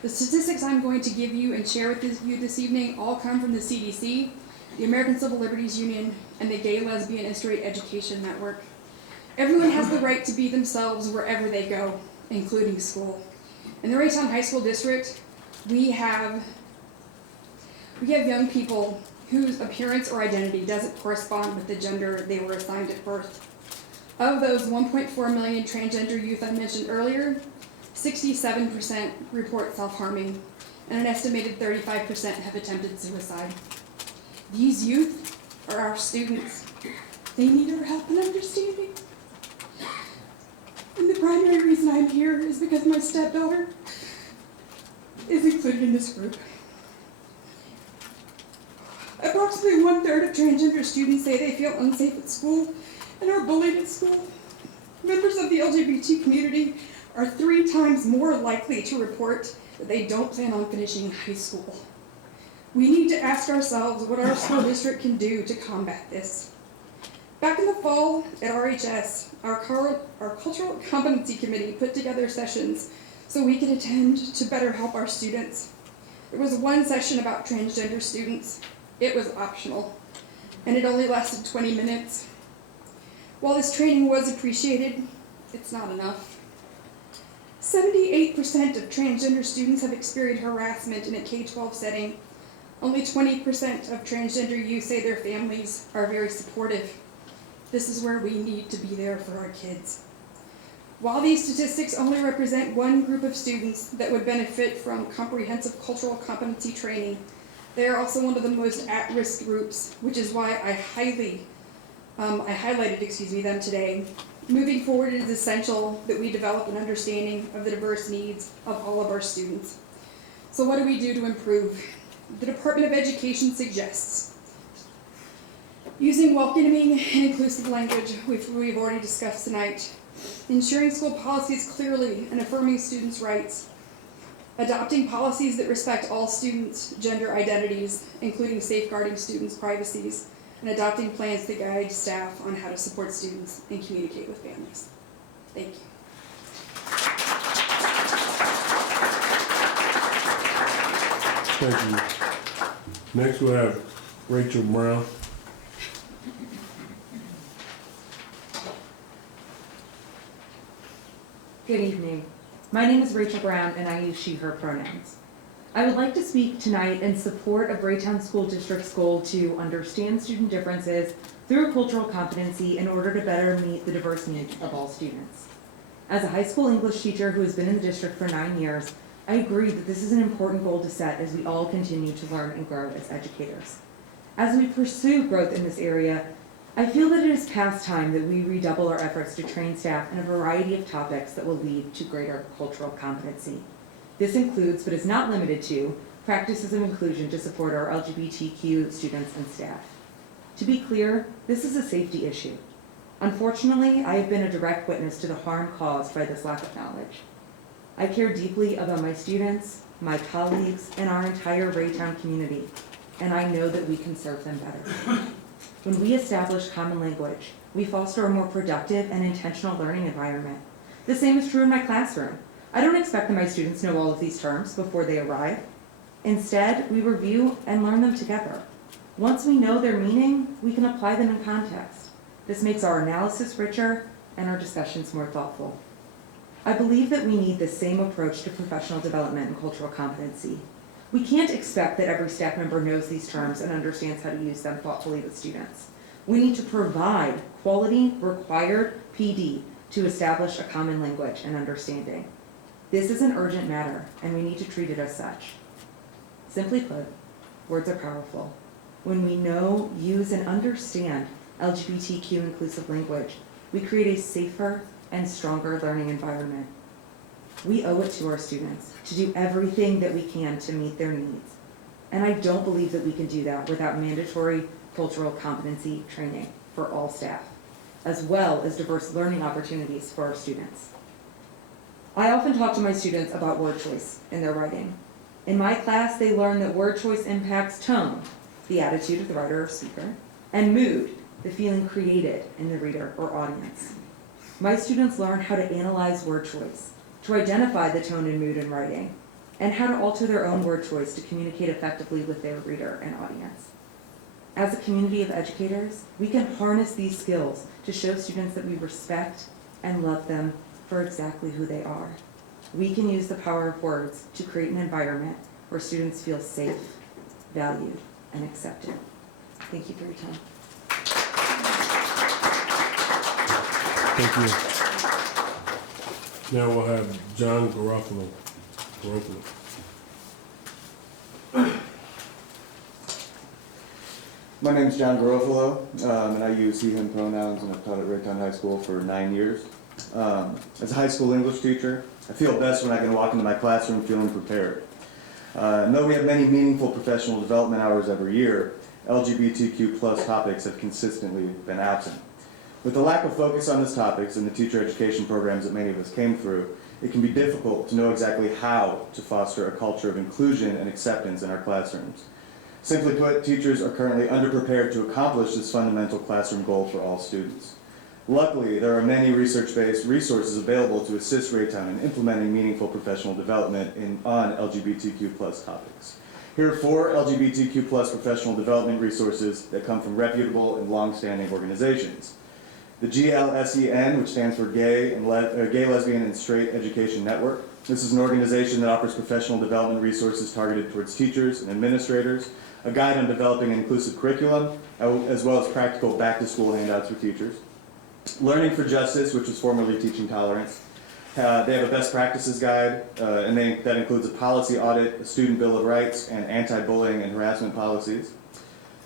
The statistics I'm going to give you and share with you this evening all come from the CDC, the American Civil Liberties Union, and the Gay, Lesbian, and Straight Education Network. Everyone has the right to be themselves wherever they go, including school. In the Raytown High School District, we have young people whose appearance or identity doesn't correspond with the gender they were assigned at birth. Of those 1.4 million transgender youth I mentioned earlier, 67% report self-harming, and an estimated 35% have attempted suicide. These youth are our students. They need our help and understanding. And the primary reason I'm here is because my stepdaughter is included in this group. Approximately 1/3 of transgender students say they feel unsafe at school and are bullied at school. Members of the LGBT community are 3 times more likely to report that they don't plan on finishing high school. We need to ask ourselves what our school district can do to combat this. Back in the fall at RHS, our Cultural Competency Committee put together sessions so we could attend to better help our students. There was one session about transgender students. It was optional, and it only lasted 20 minutes. While this training was appreciated, it's not enough. 78% of transgender students have experienced harassment in a K-12 setting. Only 20% of transgender youth say their families are very supportive. This is where we need to be there for our kids. While these statistics only represent one group of students that would benefit from comprehensive cultural competency training, they are also one of the most at-risk groups, which is why I highlighted them today. Moving forward, it is essential that we develop an understanding of the diverse needs of all of our students. So what do we do to improve? The Department of Education suggests using welcoming and inclusive language, which we've already discussed tonight, ensuring school policies clearly and affirming students' rights, adopting policies that respect all students' gender identities, including safeguarding students' privacies, and adopting plans to guide staff on how to support students and communicate with families. Thank you. Thank you. Next we'll have Rachel Brown. Good evening. My name is Rachel Brown and I use she, her pronouns. I would like to speak tonight in support of Raytown School District's goal to understand student differences through cultural competency in order to better meet the diverse needs of all students. As a high school English teacher who has been in the district for 9 years, I agree that this is an important goal to set as we all continue to learn and grow as educators. As we pursue growth in this area, I feel that it is past time that we redouble our efforts to train staff in a variety of topics that will lead to greater cultural competency. This includes, but is not limited to, practices of inclusion to support our LGBTQ students and staff. To be clear, this is a safety issue. Unfortunately, I have been a direct witness to the harm caused by this lack of knowledge. I care deeply about my students, my colleagues, and our entire Raytown community, and I know that we can serve them better. When we establish common language, we foster a more productive and intentional learning environment. The same is true in my classroom. I don't expect that my students know all of these terms before they arrive. Instead, we review and learn them together. Once we know their meaning, we can apply them in context. This makes our analysis richer and our discussions more thoughtful. I believe that we need the same approach to professional development and cultural competency. We can't expect that every staff member knows these terms and understands how to use them thoughtfully with students. We need to provide quality, required PD to establish a common language and understanding. This is an urgent matter, and we need to treat it as such. Simply put, words are powerful. When we know, use, and understand LGBTQ inclusive language, we create a safer and stronger learning environment. We owe it to our students to do everything that we can to meet their needs. And I don't believe that we can do that without mandatory cultural competency training for all staff, as well as diverse learning opportunities for our students. I often talk to my students about word choice in their writing. In my class, they learn that word choice impacts tone, the attitude of the writer or speaker, and mood, the feeling created in the reader or audience. My students learn how to analyze word choice, to identify the tone and mood in writing, and how to alter their own word choice to communicate effectively with their reader and audience. As a community of educators, we can harness these skills to show students that we respect and love them for exactly who they are. We can use the power of words to create an environment where students feel safe, valued, and accepted. Thank you for your time. Thank you. Now we'll have John Garofalo. My name is John Garofalo, and I use he, him pronouns, and I've taught at Raytown High School for 9 years. As a high school English teacher, I feel best when I can walk into my classroom feeling prepared. Though we have many meaningful professional development hours every year, LGBTQ plus topics have consistently been absent. With the lack of focus on these topics in the teacher education programs that many of us came through, it can be difficult to know exactly how to foster a culture of inclusion and acceptance in our classrooms. Simply put, teachers are currently underprepared to accomplish this fundamental classroom goal for all students. Luckily, there are many research-based resources available to assist Raytown in implementing meaningful professional development on LGBTQ plus topics. Here are 4 LGBTQ plus professional development resources that come from reputable and long-standing organizations. The GLSEN, which stands for Gay, Lesbian, and Straight Education Network. This is an organization that offers professional development resources targeted towards teachers and administrators, a guide on developing an inclusive curriculum, as well as practical back-to-school handouts for teachers. Learning for Justice, which was formerly Teaching Tolerance. They have a best practices guide, and that includes a policy audit, a student bill of rights, and anti-bullying and harassment policies.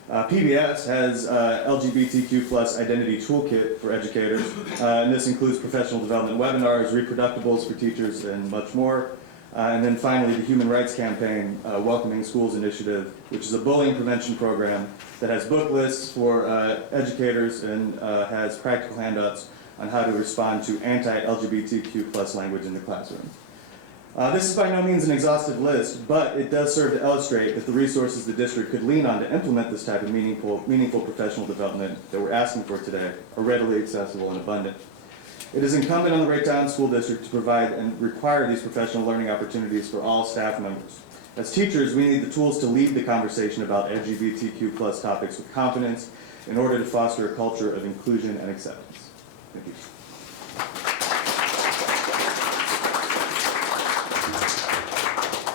PBS has LGBTQ plus identity toolkit for educators, and this includes professional development webinars, reproductibles for teachers, and much more. And then finally, the Human Rights Campaign Welcoming Schools Initiative, which is a bullying prevention program that has book lists for educators and has practical handouts on how to respond to anti-LGBTQ plus language in the classroom. This is by no means an exhaustive list, but it does serve to illustrate that the resources the district could lean on to implement this type of meaningful professional development that we're asking for today are readily accessible and abundant. It is incumbent on the Raytown School District to provide and require these professional learning opportunities for all staff members. As teachers, we need the tools to lead the conversation about LGBTQ+ topics with confidence in order to foster a culture of inclusion and acceptance. Thank you.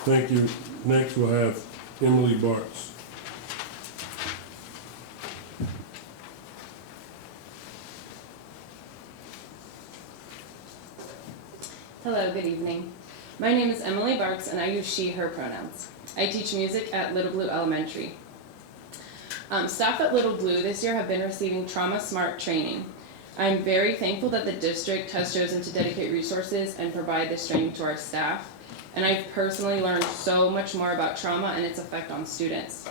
Thank you. Next, we'll have Emily Bartz. Hello, good evening. My name is Emily Bartz and I use she, her pronouns. I teach music at Little Blue Elementary. Staff at Little Blue this year have been receiving Trauma Smart training. I'm very thankful that the district has chosen to dedicate resources and provide this training to our staff. And I've personally learned so much more about trauma and its effect on students.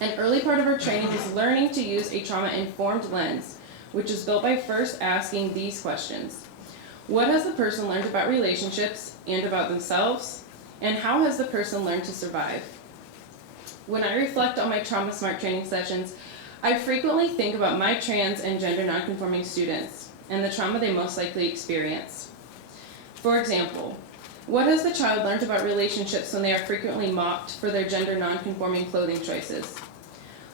An early part of our training is learning to use a trauma-informed lens, which is built by first asking these questions. What has the person learned about relationships and about themselves? And how has the person learned to survive? When I reflect on my Trauma Smart training sessions, I frequently think about my trans and gender nonconforming students and the trauma they most likely experience. For example, what has the child learned about relationships when they are frequently mocked for their gender nonconforming clothing choices?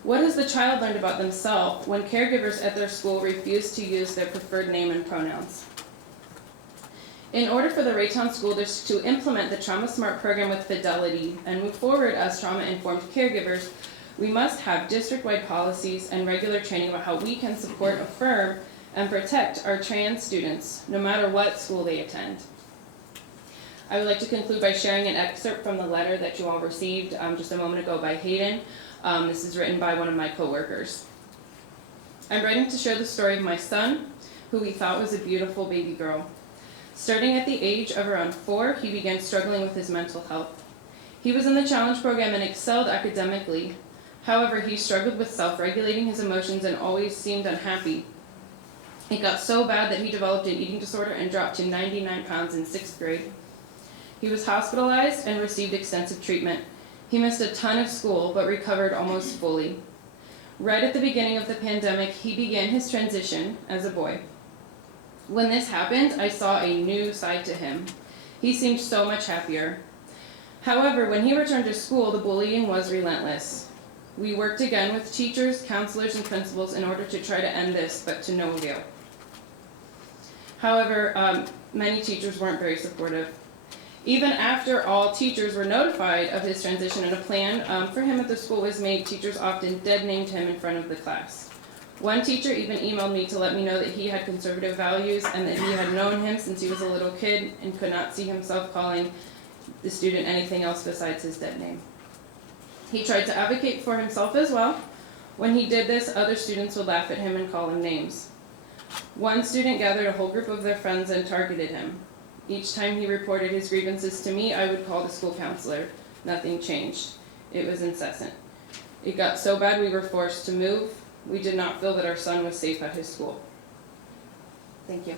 What has the child learned about themselves when caregivers at their school refuse to use their preferred name and pronouns? In order for the Raytown School District to implement the Trauma Smart program with fidelity and move forward as trauma-informed caregivers, we must have district-wide policies and regular training about how we can support, affirm, and protect our trans students, no matter what school they attend. I would like to conclude by sharing an excerpt from the letter that you all received just a moment ago by Hayden. This is written by one of my coworkers. I'm writing to share the story of my son, who we thought was a beautiful baby girl. Starting at the age of around 4, he began struggling with his mental health. He was in the challenge program and excelled academically. However, he struggled with self-regulating his emotions and always seemed unhappy. It got so bad that he developed an eating disorder and dropped to 99 pounds in 6th grade. He was hospitalized and received extensive treatment. He missed a ton of school, but recovered almost fully. Right at the beginning of the pandemic, he began his transition as a boy. When this happened, I saw a new side to him. He seemed so much happier. However, when he returned to school, the bullying was relentless. We worked again with teachers, counselors, and principals in order to try to end this, but to no avail. However, many teachers weren't very supportive. Even after all teachers were notified of his transition and a plan for him at the school was made, teachers often dead-named him in front of the class. One teacher even emailed me to let me know that he had conservative values and that he had known him since he was a little kid and could not see himself calling the student anything else besides his dead name. He tried to advocate for himself as well. When he did this, other students would laugh at him and call him names. One student gathered a whole group of their friends and targeted him. Each time he reported his grievances to me, I would call the school counselor. Nothing changed. It was incessant. It got so bad we were forced to move. We did not feel that our son was safe at his school. Thank you.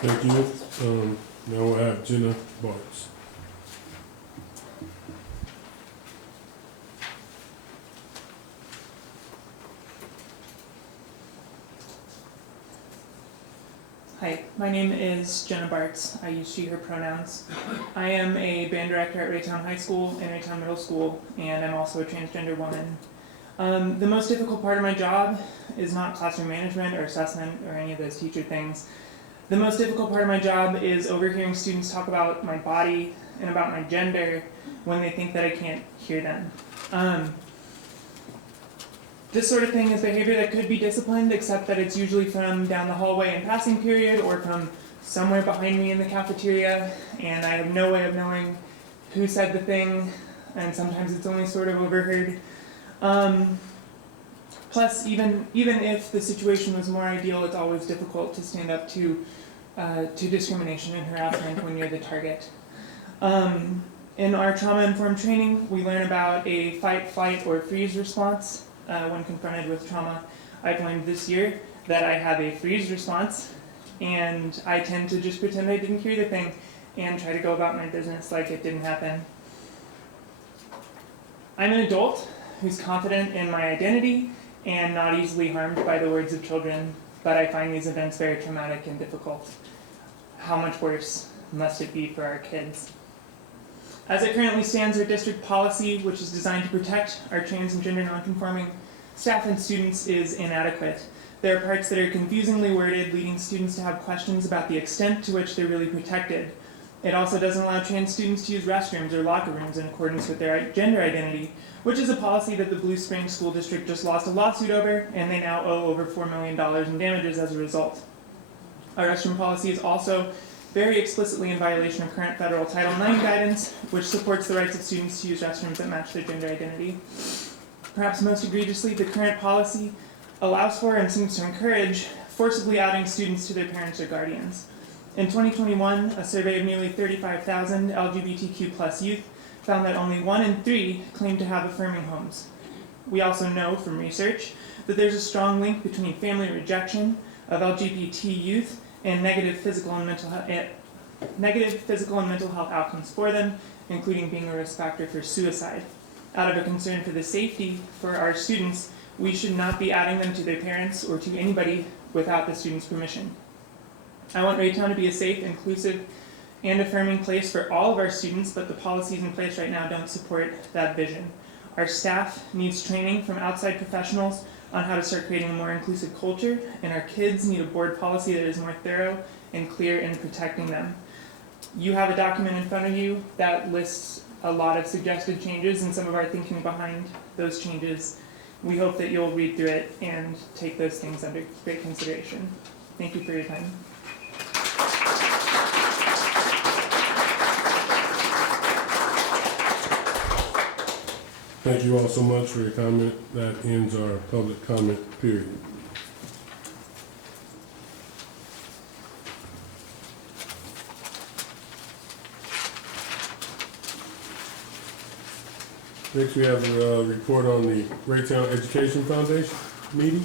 Thank you. Now we'll have Jenna Bartz. Hi, my name is Jenna Bartz. I use she, her pronouns. I am a band director at Raytown High School and Raytown Middle School, and I'm also a transgender woman. The most difficult part of my job is not classroom management or assessment or any of those teacher things. The most difficult part of my job is overhearing students talk about my body and about my gender when they think that I can't hear them. This sort of thing is behavior that could be disciplined, except that it's usually from down the hallway in passing period or from somewhere behind me in the cafeteria, and I have no way of knowing who said the thing, and sometimes it's only sort of overheard. Plus, even if the situation was more ideal, it's always difficult to stand up to discrimination and harassment when you're the target. In our trauma-informed training, we learn about a fight, flight, or freeze response when confronted with trauma I've learned this year, that I have a freeze response, and I tend to just pretend I didn't hear the thing and try to go about my business like it didn't happen. I'm an adult who's confident in my identity and not easily harmed by the words of children, but I find these events very traumatic and difficult. How much worse must it be for our kids? As it currently stands, our district policy, which is designed to protect our trans and gender nonconforming staff and students, is inadequate. There are parts that are confusingly worded, leading students to have questions about the extent to which they're really protected. It also doesn't allow trans students to use restrooms or locker rooms in accordance with their gender identity, which is a policy that the Blue Springs School District just lost a lawsuit over, and they now owe over $4 million in damages as a result. Our restroom policy is also very explicitly in violation of current federal Title IX guidance, which supports the rights of students to use restrooms that match their gender identity. Perhaps most egregiously, the current policy allows for and seems to encourage forcibly outing students to their parents or guardians. In 2021, a survey of nearly 35,000 LGBTQ+ youth found that only 1 in 3 claimed to have affirming homes. We also know from research that there's a strong link between family rejection of LGBT youth and negative physical and mental health outcomes for them, including being a risk factor for suicide. Out of a concern for the safety for our students, we should not be adding them to their parents or to anybody without the student's permission. I want Raytown to be a safe, inclusive, and affirming place for all of our students, but the policies in place right now don't support that vision. Our staff needs training from outside professionals on how to start creating a more inclusive culture, and our kids need a board policy that is more thorough and clear in protecting them. You have a document in front of you that lists a lot of suggested changes and some of our thinking behind those changes. We hope that you'll read through it and take those things under great consideration. Thank you for your time. Thank you all so much for your comment. That ends our public comment period. Next, we have a report on the Raytown Education Foundation meeting.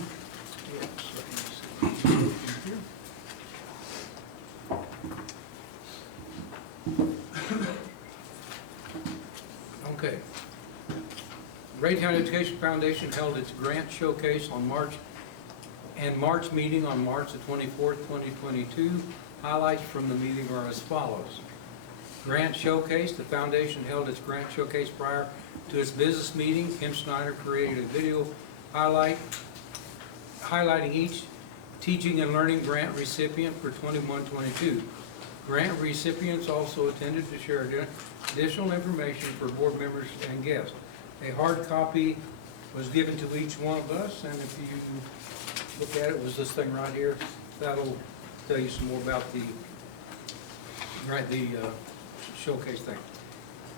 Okay. Raytown Education Foundation held its grant showcase on March meeting on March the 24th, 2022. Highlights from the meeting are as follows. Grant showcase. The foundation held its grant showcase prior to its business meeting. Kim Snyder created a video highlighting each teaching and learning grant recipient for 21-22. Grant recipients also attended to share additional information for board members and guests. A hard copy was given to each one of us, and if you look at it, was this thing right here. That'll tell you some more about the showcase thing.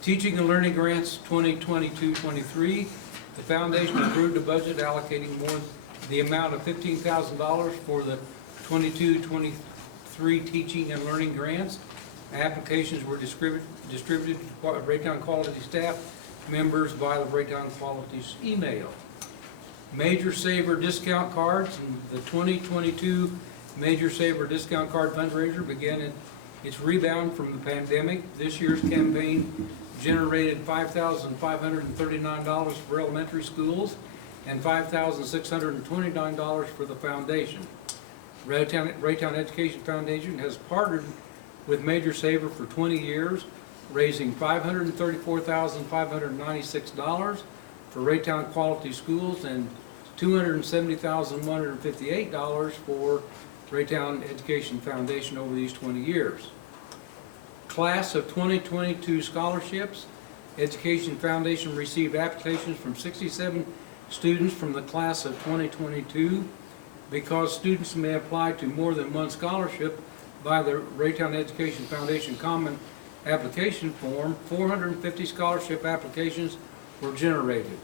Teaching and Learning Grants 2022-23. The foundation approved a budget allocating the amount of $15,000 for the 22-23 teaching and learning grants. Applications were distributed to Raytown Quality staff members via the Raytown Quality's email. Major Saver discount cards, and the 2022 Major Saver discount card fundraiser began its rebound from the pandemic. This year's campaign generated $5,539 for elementary schools and $5,629 for the foundation. Raytown Education Foundation has partnered with Major Saver for 20 years, raising $534,596 for Raytown Quality Schools and $270,158 for Raytown Education Foundation over these 20 years. Class of 2022 scholarships. Education Foundation received applications from 67 students from the class of 2022. Because students may apply to more than one scholarship by the Raytown Education Foundation Common Application Form, 450 scholarship applications were generated.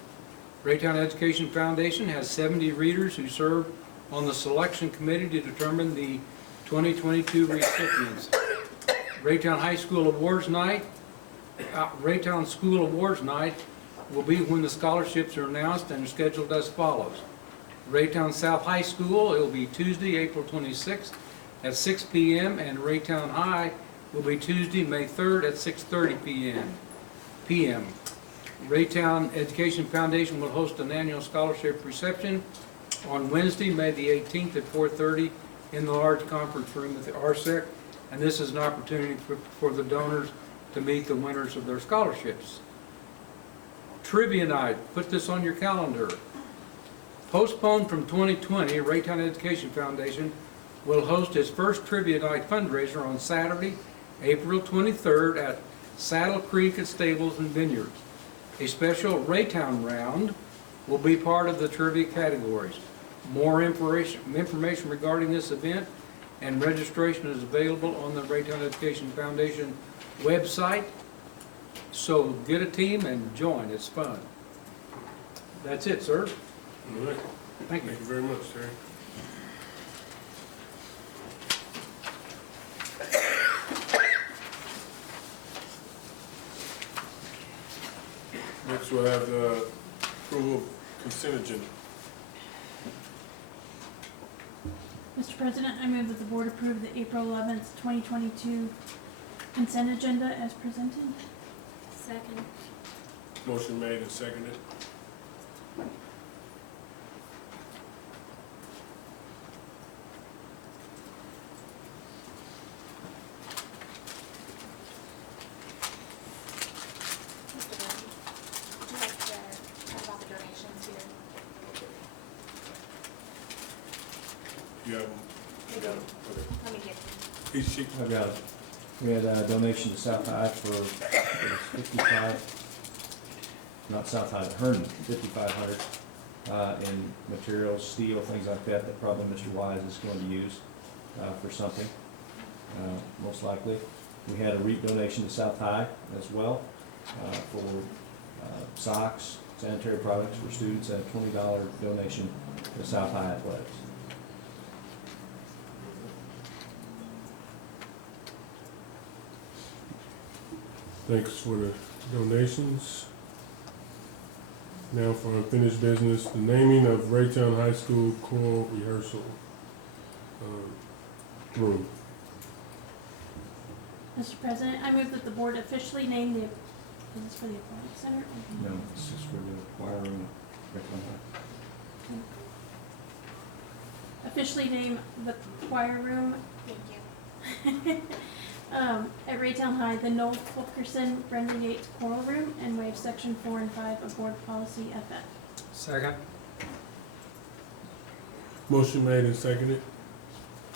Raytown Education Foundation has 70 readers who serve on the selection committee to determine the 2022 recipients. Raytown High School Awards Night. Raytown School Awards Night will be when the scholarships are announced and scheduled as follows. Raytown South High School, it will be Tuesday, April 26th at 6 p.m. and Raytown High will be Tuesday, May 3rd at 6:30 p.m. Raytown Education Foundation will host an annual scholarship reception on Wednesday, May the 18th at 4:30 in the large conference room at the RSEC, and this is an opportunity for the donors to meet the winners of their scholarships. Trivia night, put this on your calendar. Postponed from 2020, Raytown Education Foundation will host its first Trivia Night fundraiser on Saturday, April 23rd at Saddle Creek Stables and Vineyards. A special Raytown round will be part of the trivia categories. More information regarding this event and registration is available on the Raytown Education Foundation website. So get a team and join, it's fun. That's it, sir. All right. Thank you. Thank you very much, Terry. Next, we'll have the approval of consent agenda. Mr. President, I move that the board approve the April 11th, 2022 consent agenda as presented. Second. Motion made and seconded. You have them? Okay. Let me get Each I've got it. We had a donation to South High for 55, not South High, but Herndon, 5,500 in materials, steel, things like that, that probably Mr. Wise is going to use for something, most likely. We had a REAP donation to South High as well for socks, sanitary products for students, and a $20 donation to South High Athletics. Thanks for the donations. Now for unfinished business, the naming of Raytown High School choral rehearsal room. Mr. President, I move that the board officially name the, is this for the Aquatic Center? No, this is for the choir room. Officially name the choir room. Thank you. At Raytown High, the Noel Fulkerson Brenda Yates Choral Room, and waive section 4 and 5 of Board Policy FF. Second. Motion made and seconded.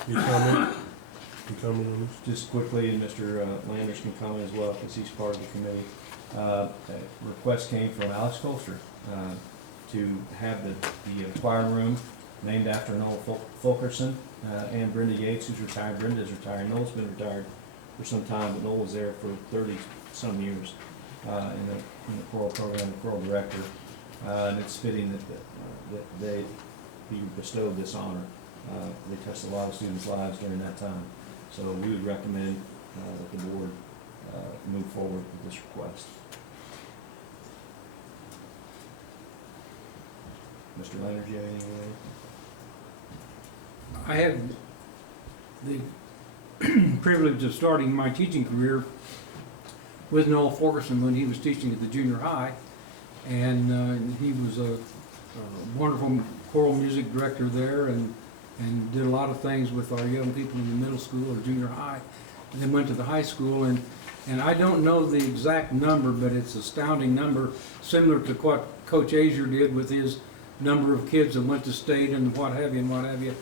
Any comment? Any comment on this? Just quickly, and Mr. Landers can comment as well, because he's part of the committee. A request came from Alex Colston to have the choir room named after Noel Fulkerson and Brenda Yates, who's retired. Brenda's retired. Noel's been retired for some time, but Noel was there for 30-some years in the choral program, the choral director. And it's fitting that they be bestowed this honor. They touched a lot of students' lives during that time. So we would recommend that the board move forward with this request. Mr. Leonard, do you have anything to add? I had the privilege of starting my teaching career with Noel Fulkerson when he was teaching at the junior high, and he was a wonderful choral music director there, and did a lot of things with our young people in the middle school or junior high, and then went to the high school, and I don't know the exact number, but it's an astounding number, similar to what Coach Azier did with his number of kids that went to state and what have you.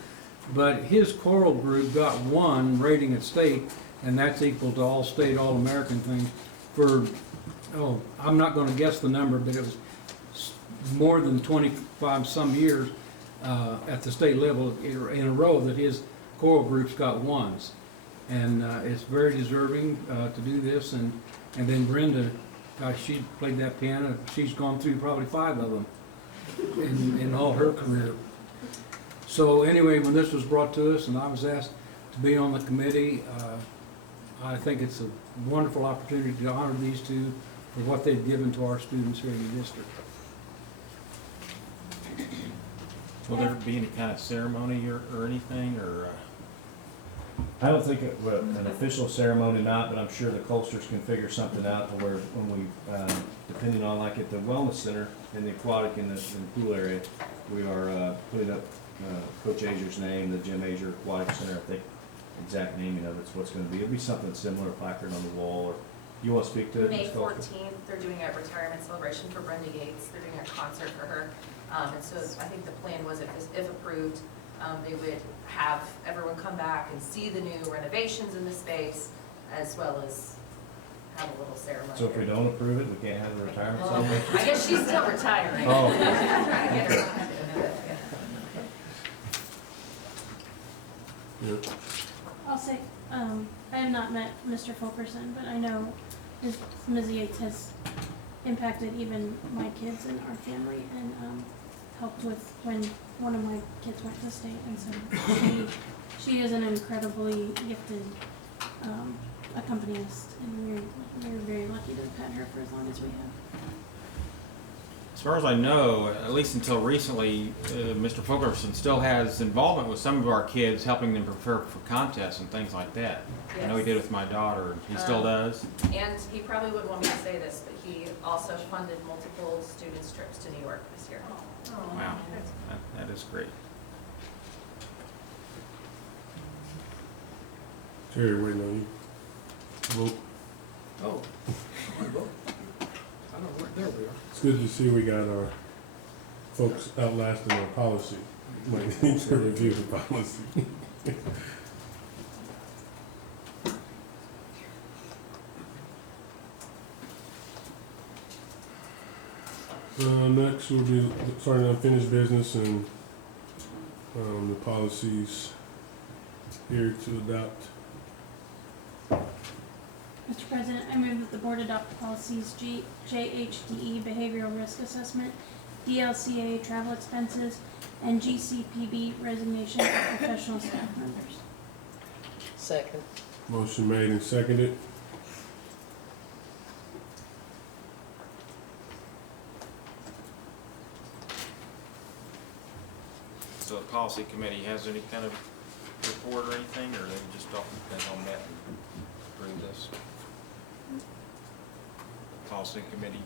But his choral group got 1 rating at state, and that's equal to all state, all American things for, I'm not going to guess the number, but it was more than 25 some years at the state level in a row that his choral groups got 1s. And it's very deserving to do this. And then Brenda, gosh, she played that piano. She's gone through probably 5 of them in all her career. So anyway, when this was brought to us and I was asked to be on the committee, I think it's a wonderful opportunity to honor these two for what they've given to our students here in the district. Will there be any kind of ceremony or anything, or? I don't think an official ceremony not, but I'm sure the Colsters can figure something out to where when we, depending on like at the wellness center in the aquatic in the pool area, we are putting up Coach Azer's name, the Jim Azer Aquatic Center. I think exact naming of it's what's going to be. It'll be something similar, a placard on the wall. Or you want to speak to it? May Ms. Colster? 14th, they're doing a retirement celebration for Brenda Yates. They're doing a concert for her. And so I think the plan was if approved, they would have everyone come back and see the new renovations in the space, as well as have a little ceremony. So if we don't approve it, we can't have the retirement Well, celebration? I guess she's still retiring. Oh. Trying to get her to do it, yeah. I'll say, I have not met Mr. Fulkerson, but I know Ms. Yates has impacted even my kids and our family, and helped with when one of my kids went to state, and so she is an incredibly gifted accompanist, and we're very lucky to have had her for as long as we have. As far as I know, at least until recently, Mr. Fulkerson still has involvement with some of our kids, helping them prepare for contests and things like that. I know he did with my daughter. He still does. And he probably would want me to say this, but he also funded multiple students' trips to New York this year. Wow, that is great. Terry, waiting on you. Vote. Oh. There we are. It's good to see we got our folks outlasting our policy. Might need to review the policy. Next we'll be starting unfinished business and the policies here to adopt. Mr. President, I move that the board adopt policies JHDE behavioral risk assessment, DLCA travel expenses, and GCPB resignation of professional staff members. Second. Motion made and seconded. So the policy committee has any kind of report or anything, or they just all met and approved this? Policy committee.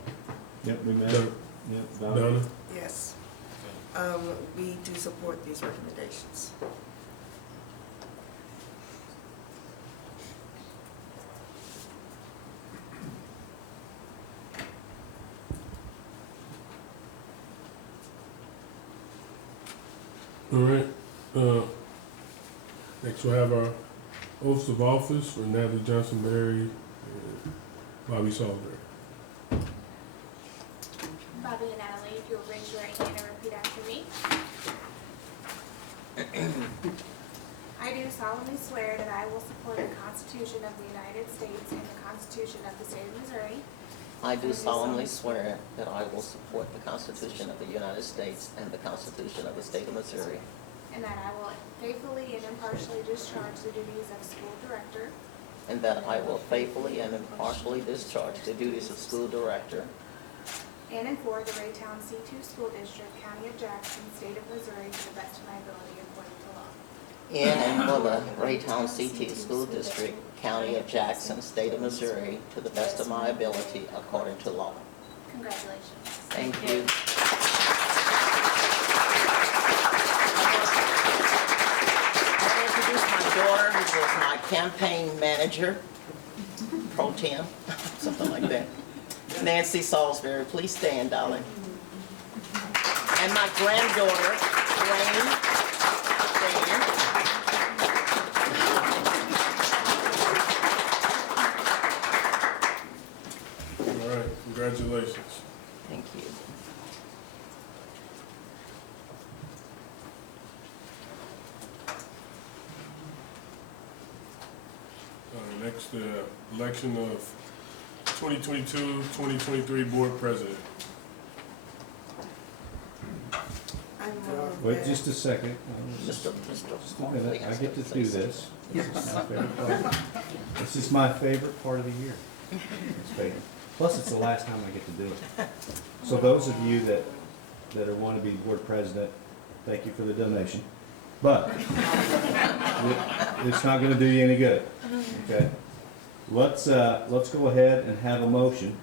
Yep, we met. Donna? Yep, Donna? Yes. We do support these recommendations. All right. Next we'll have our oaths of office for Natalie Johnson Berry and Bobby Salisbury. Bobby and Natalie, if you'll raise your right hand and repeat after me. I do solemnly swear that I will support the Constitution of the United States and the Constitution of the State of Missouri, I do solemnly swear that I will support the Constitution of the United States and the Constitution of the State of Missouri, and that I will faithfully and impartially discharge the duties of school director and that I will faithfully and impartially discharge the duties of school director and for the Raytown C2 School District, County of Jackson, State of Missouri, to the best of my ability according to law. in and for the Raytown CT School District, County of Jackson, State of Missouri, to the best of my ability according to law. Congratulations. Thank you. I want to introduce my daughter, who was my campaign manager, pro tem, something like that. Nancy Salisbury, please stand, darling. And my granddaughter, Rain, stand. All right, congratulations. Thank you. Next, election of 2022-2023 board president. Wait just a second. Just a minute. I get to do this. This is my favorite part. This is my favorite part of the year. Plus, it's the last time I get to do it. So those of you that want to be board president, thank you for the donation. But it's not gonna do you any good, okay? Let's go ahead and have a motion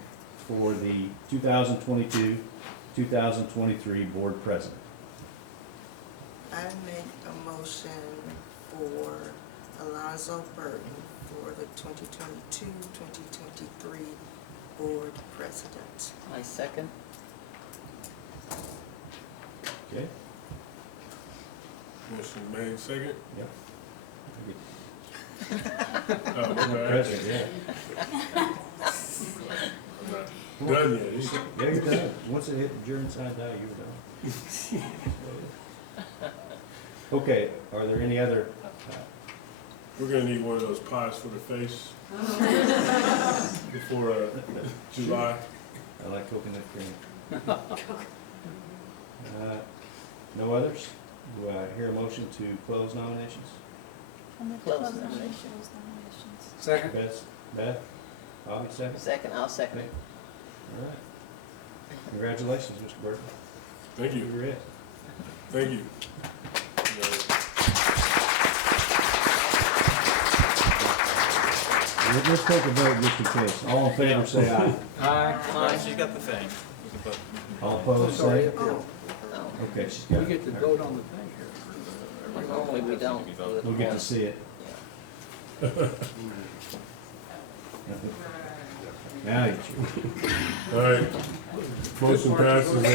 for the 2022-2023 board president. I make a motion for Alonzo Burton for the 2022-2023 board president. I second. Okay? Motion made, second? Yep. Oh, all right. President, yeah. Done yet? Yeah, you're done. Once it hit your inside out, you're done. Okay, are there any other? We're gonna need one of those pies for the face before July. I like coconut cream. No others? Do I hear a motion to close nominations? Close Close nominations. Second. Beth? Bobby, second? Second, I'll second it. All right. Congratulations, Mr. Burton. Thank you. You're it. Thank you. Let's take a vote just in case. All in favor, say aye. Aye. She's got the thing. All opposed, say. Oh. Okay, she's got it. to vote on the thing here. Normally we don't. We'll get to see it. Now you choose. All right. Motion passes.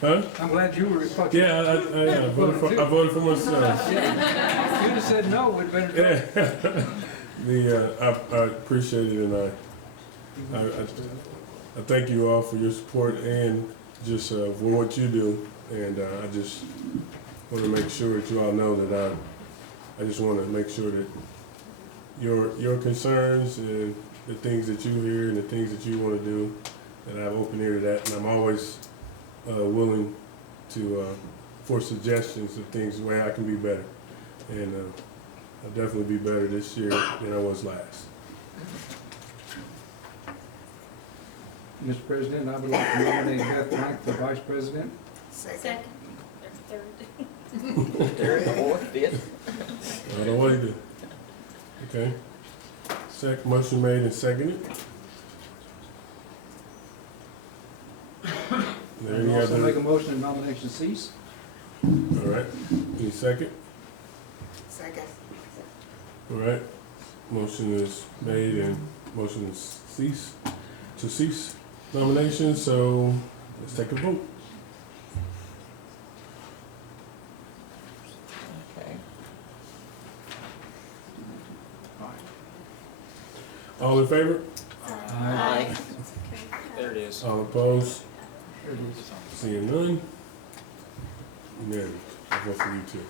Huh? I'm glad you were. Yeah, I voted for myself. You'd have said no, we'd better. I appreciate it, and I thank you all for your support and just for what you do. And I just want to make sure that you all know that I just want to make sure that your concerns and the things that you hear and the things that you want to do, that I have open ear to that, and I'm always willing to for suggestions of things where I can be better. And I'll definitely be better this year than I was last. Mr. President, I would like to nominate Beth Blank for vice president. Second. Third. Third, fourth, fifth. I don't want to do. Okay. Motion made and seconded. And also make a motion and nomination cease. All right. Any second? Second. All right. Motion is made and motion is to cease nomination. So let's take a vote. Okay. All in favor? Aye. There it is. All opposed? Seeing none? Unanimous. I vote for you too.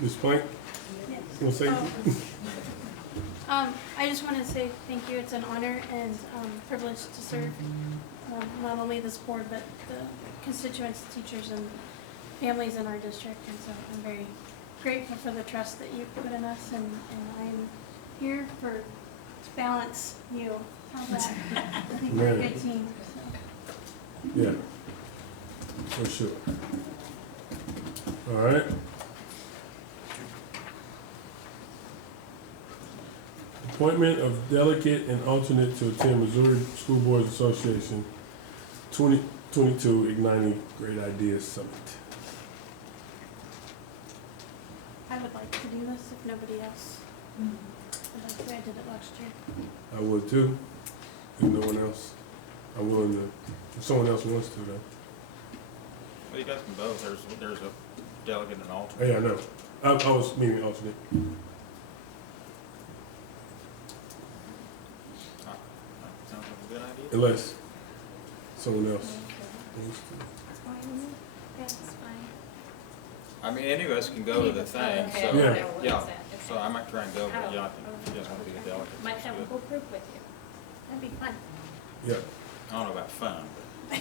Ms. Plank? Yes. You want to say anything? I just want to say thank you. It's an honor and privilege to serve not only this board, but the constituents, teachers, and families in our district. And so I'm very grateful for the trust that you put in us, and I'm here to balance you. How's that? I think we're a good team. So. Yeah, for sure. All right. Appointment of delegate and alternate to attend Missouri School Boards Association 2022 Igniting Great Ideas Summit. I would like to do this if nobody else would like to. I did it last year. I would too, if no one else. I'm willing to, if someone else wants to though. Well, you guys can both. There's a delegate and alternate. Hey, I know. I was meaning alternate. Sounds like a good idea. Unless someone else wants to. It's fine. Yeah, it's fine. I mean, any of us can go to the thing, so, Yeah. yeah. So I might try and go, but yeah, I think you guys want to be the delegate. Might have a whole group with you. That'd be fun. Yeah, I don't know about fun, but.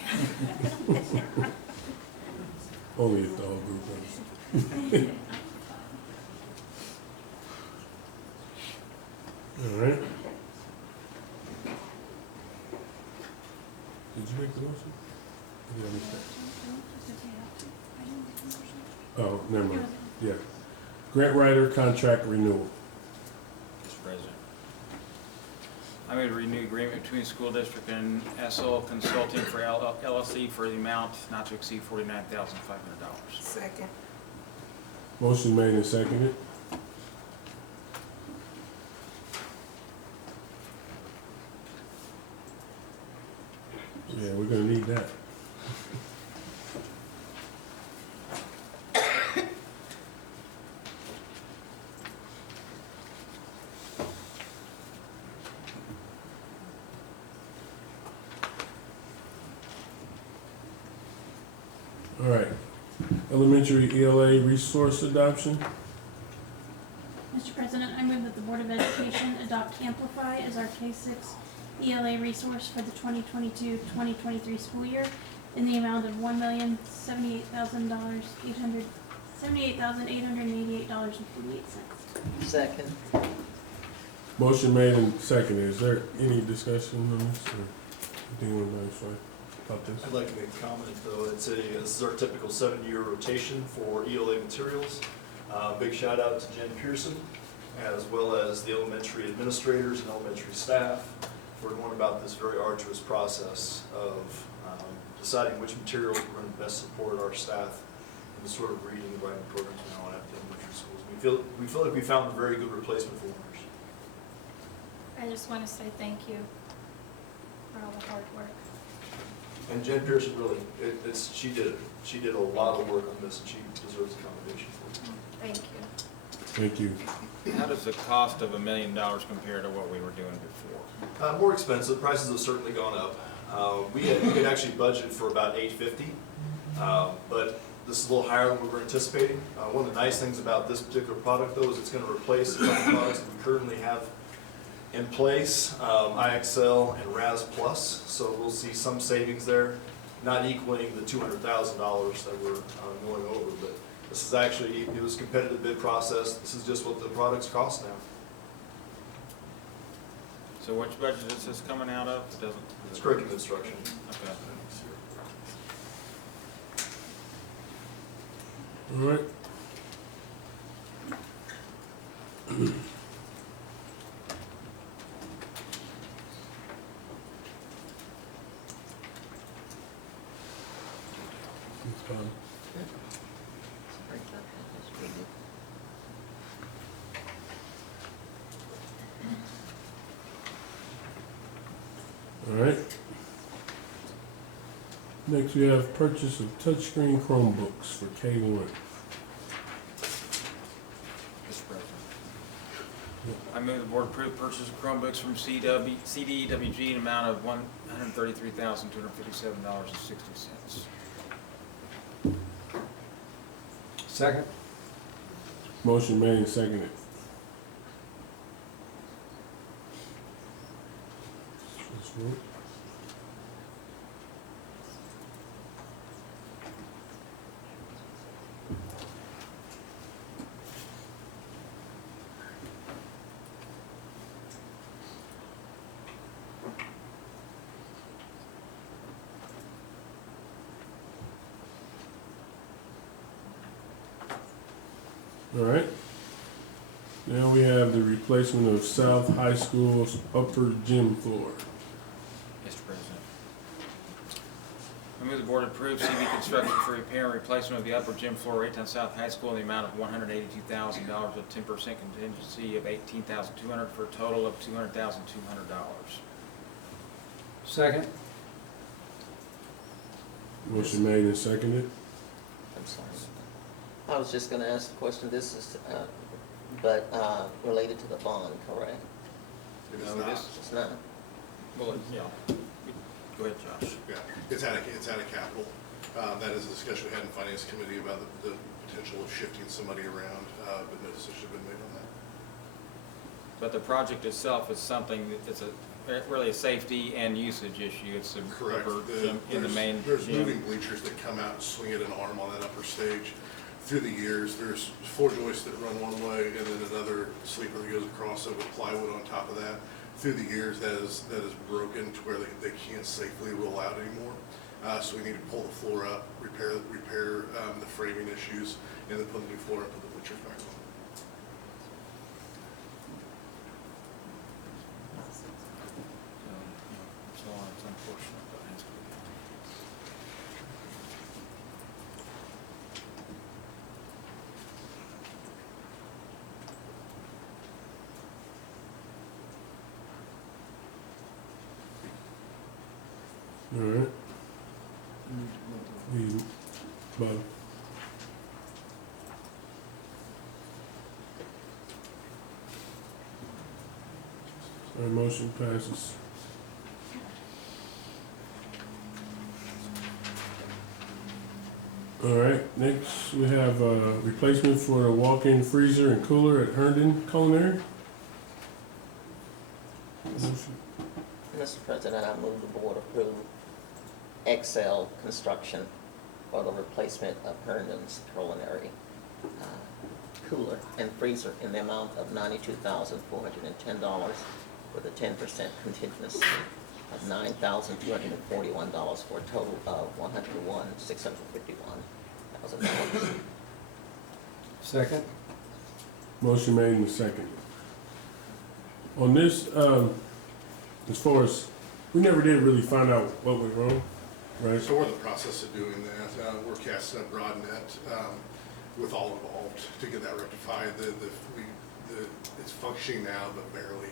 only if the whole group wants. All right. Did you make the motion? Did I miss that? Oh, never mind. Yeah. Grant writer contract renewal. Mr. President. I move to renew agreement between school district and SL Consulting for LLC for the amount not to exceed $49,500. Second. Motion made and seconded. Yeah, we're gonna need that. All right. Elementary ELA resource adoption. Mr. President, I move that the Board of Education adopt Amplify as our K-6 ELA resource for the 2022-2023 school year in the amount of $1,078,888.48. Second. Motion made and seconded. Is there any discussion on this or anything about this? I'd like to make a comment though. This is our typical 7-year rotation for ELA materials. Big shout out to Jen Pearson, as well as the elementary administrators and elementary staff for going about this very arduous process of deciding which materials we're going to best support our staff in the sort of reading and writing programs we now have at the elementary schools. We feel like we found a very good replacement for learners. I just want to say thank you for all the hard work. And Jen Pearson really, she did it. She did a lot of work on this, and she deserves a commendation for it. Thank you. Thank you. How does the cost of $1 million compare to what we were doing before? More expensive. Prices have certainly gone up. We had actually budgeted for about $850, but this is a little higher than we were anticipating. One of the nice things about this particular product, though, is it's going to replace a couple products that we currently have in place, IXL and RAS Plus. So we'll see some savings there, not equaling the $200,000 that we're going over, but this is actually, it was a competitive bid process. This is just what the products cost now. So which budget is this coming out of? It doesn't. It's curriculum instruction. Okay. All right. All right. Next, we have purchase of touchscreen Chromebooks for K-1. Mr. President. I move the board approve purchase of Chromebooks from CDWG in an amount of $133,257.60. Second. Motion made and seconded. Let's vote. All right. Now we have the replacement of South High School's upper gym floor. Mr. President. I move the board approve CV Construction for repair and replacement of the upper gym floor at Raytown South High School in the amount of $182,000 with 10% contingency of $18,200 for a total of $200,200. Second. Motion made and seconded. I'm sorry. I was just going to ask the question. This is, related to the bond, correct? It's No, not. It's not. Well, yeah. Go ahead, Josh. Yeah, it's out of capital. That is a discussion we had in Finance Committee about the potential of shifting some money around, but no decision has been made on that. But the project itself is something that's really a safety and usage issue. It's a Correct. upper gym in the main There's gym. moving bleachers that come out and swing at an arm on that upper stage. through the years, there's 4 joists that run one way and then another sleeper that goes across it with plywood on top of that. Through the years, that is broken to where they can't safely roll out anymore. So we need to pull the floor up, repair the framing issues, and then put the new floor up, put the bleachers back on. It's unfortunate, but it has to be done. All right. Bob. Our motion passes. All right, next we have a replacement for a walk-in freezer and cooler at Herndon Culinary. Motion. Mr. President, I move the board approve Excel Construction for the replacement of Herndon's Culinary cooler and freezer in the amount of $92,410 with a 10% contingency of $9,241 for a total of $101,651,000. Second. Motion made in the second. On this, as far as, we never did really find out what went wrong, right? So we're in the process of doing that. We're casting a broad net with all involved to get that rectified. It's functioning now, but barely.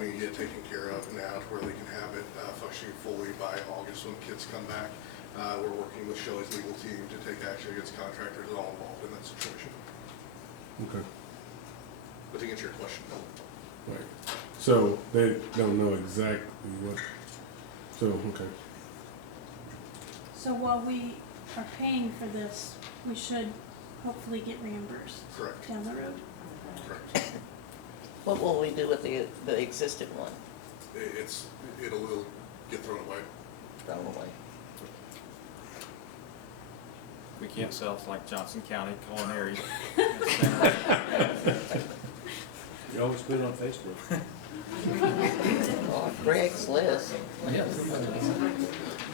We can get it taken care of now to where they can have it functioning fully by August when kids come back. We're working with Shelley's legal team to take action against contractors all involved in that situation. Okay. But to answer your question, no. Right. So they don't know exactly what, so, okay. So while we are paying for this, we should hopefully get reimbursed. Correct. Down the road. Correct. What will we do with the existing one? It'll get thrown away. Thrown away. We can't sell it like Johnson County Culinary. You always put it on Facebook. Oh, Greg's list.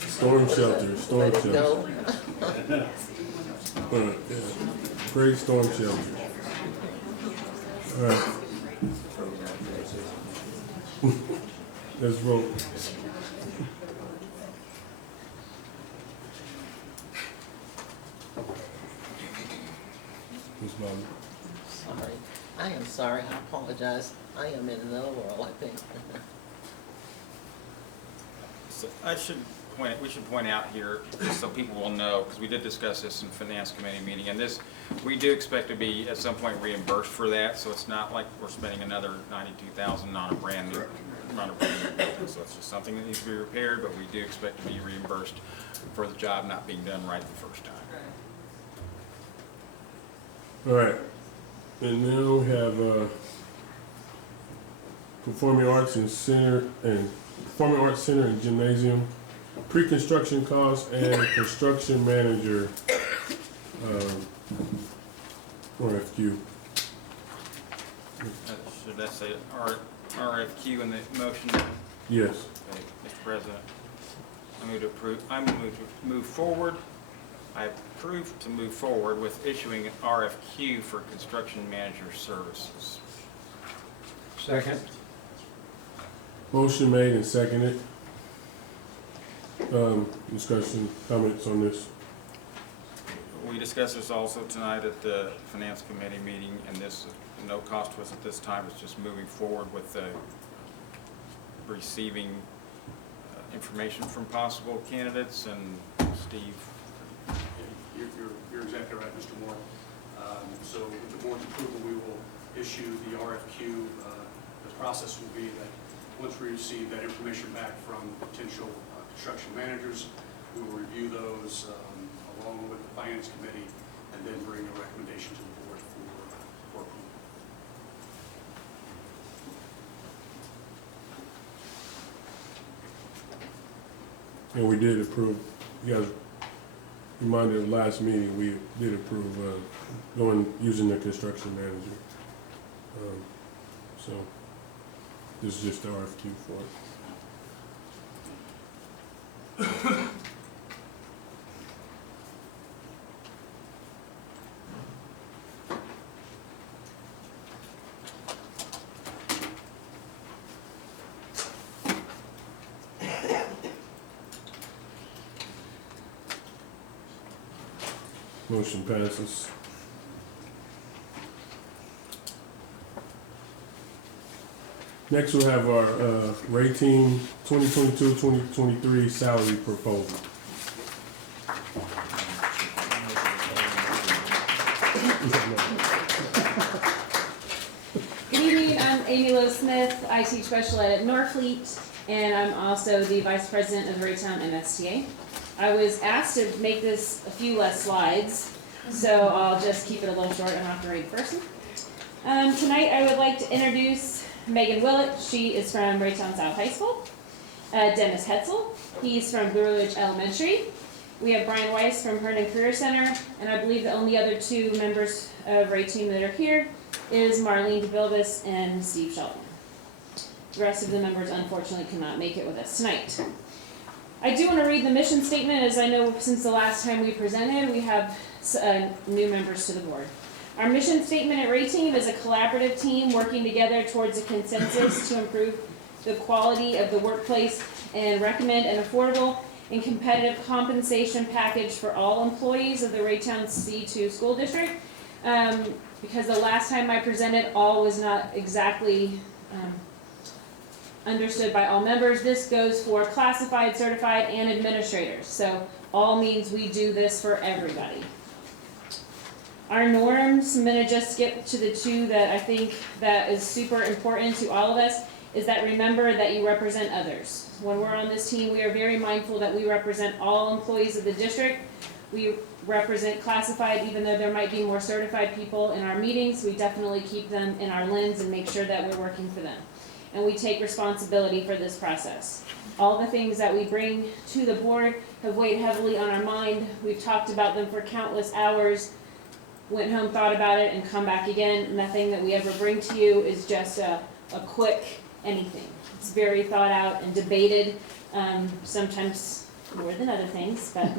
Storm shelter, storm Let it shelter. go. Yeah. Great storm shelter. All right. Let's vote. Ms. Bobby. Sorry. I am sorry. I apologize. I am in another world, I think. So we should point out here, just so people will know, because we did discuss this in Finance Committee meeting, and this, we do expect to be at some point reimbursed for that, so it's not like we're spending another $92,000 on a brand new building. So it's just something that needs to be repaired, but we do expect to be reimbursed for the job not being done right the first time. All right. And now we have Performing Arts Center and Gymnasium, pre-construction costs and construction manager RFQ. Should that say RFQ in the motion? Yes. Okay, Mr. President, I move to approve. I approve to move forward with issuing an RFQ for construction manager services. Second. Motion made and seconded. Discussion, comments on this? We discussed this also tonight at the Finance Committee meeting, and this, no cost to us at this time. It's just moving forward with receiving information from possible candidates. And Steve. You're exactly right, Mr. Moore. So with the board's approval, we will issue the RFQ. The process will be that once we receive that information back from potential construction managers, we will review those along with the Finance Committee and then bring a recommendation to the board for approval. And we did approve, you guys reminder of last meeting, we did approve using the construction manager. So this is just the RFQ for it. Motion passes. Next, we'll have our Rayteam 2022-2023 salary proposal. Good evening, I'm Amy Lowe Smith. I teach special ed at Norfleet, and I'm also the Vice President of the Raytown MSTA. I was asked to make this a few less slides, so I'll just keep it a little short. I'm not the right person. Tonight I would like to introduce Megan Willett. She is from Raytown South High School. Dennis Hetzel. He's from Blue Ridge Elementary. We have Brian Weiss from Herndon Career Center, and I believe the only other two members of Rayteam that are here is Marlene DeBilbus and Steve Shelton. The rest of the members unfortunately cannot make it with us tonight. I do want to read the mission statement, as I know since the last time we presented, we have new members to the board. Our mission statement at Rayteam is a collaborative team working together towards a consensus to improve the quality of the workplace and recommend an affordable and competitive compensation package for all employees of the Raytown C2 school district. Because the last time I presented, all was not exactly understood by all members. This goes for classified, certified, and administrators. So all means we do this for everybody. Our norms, I'm gonna just skip to the two that I think that is super important to all of us, is that remember that you represent others. When we're on this team, we are very mindful that we represent all employees of the district. We represent classified, even though there might be more certified people in our meetings, we definitely keep them in our lens and make sure that we're working for them. And we take responsibility for this process. All the things that we bring to the board have weighed heavily on our mind. We've talked about them for countless hours, went home, thought about it, and come back again. Nothing that we ever bring to you is just a quick anything. It's very thought out and debated, sometimes more than other things, but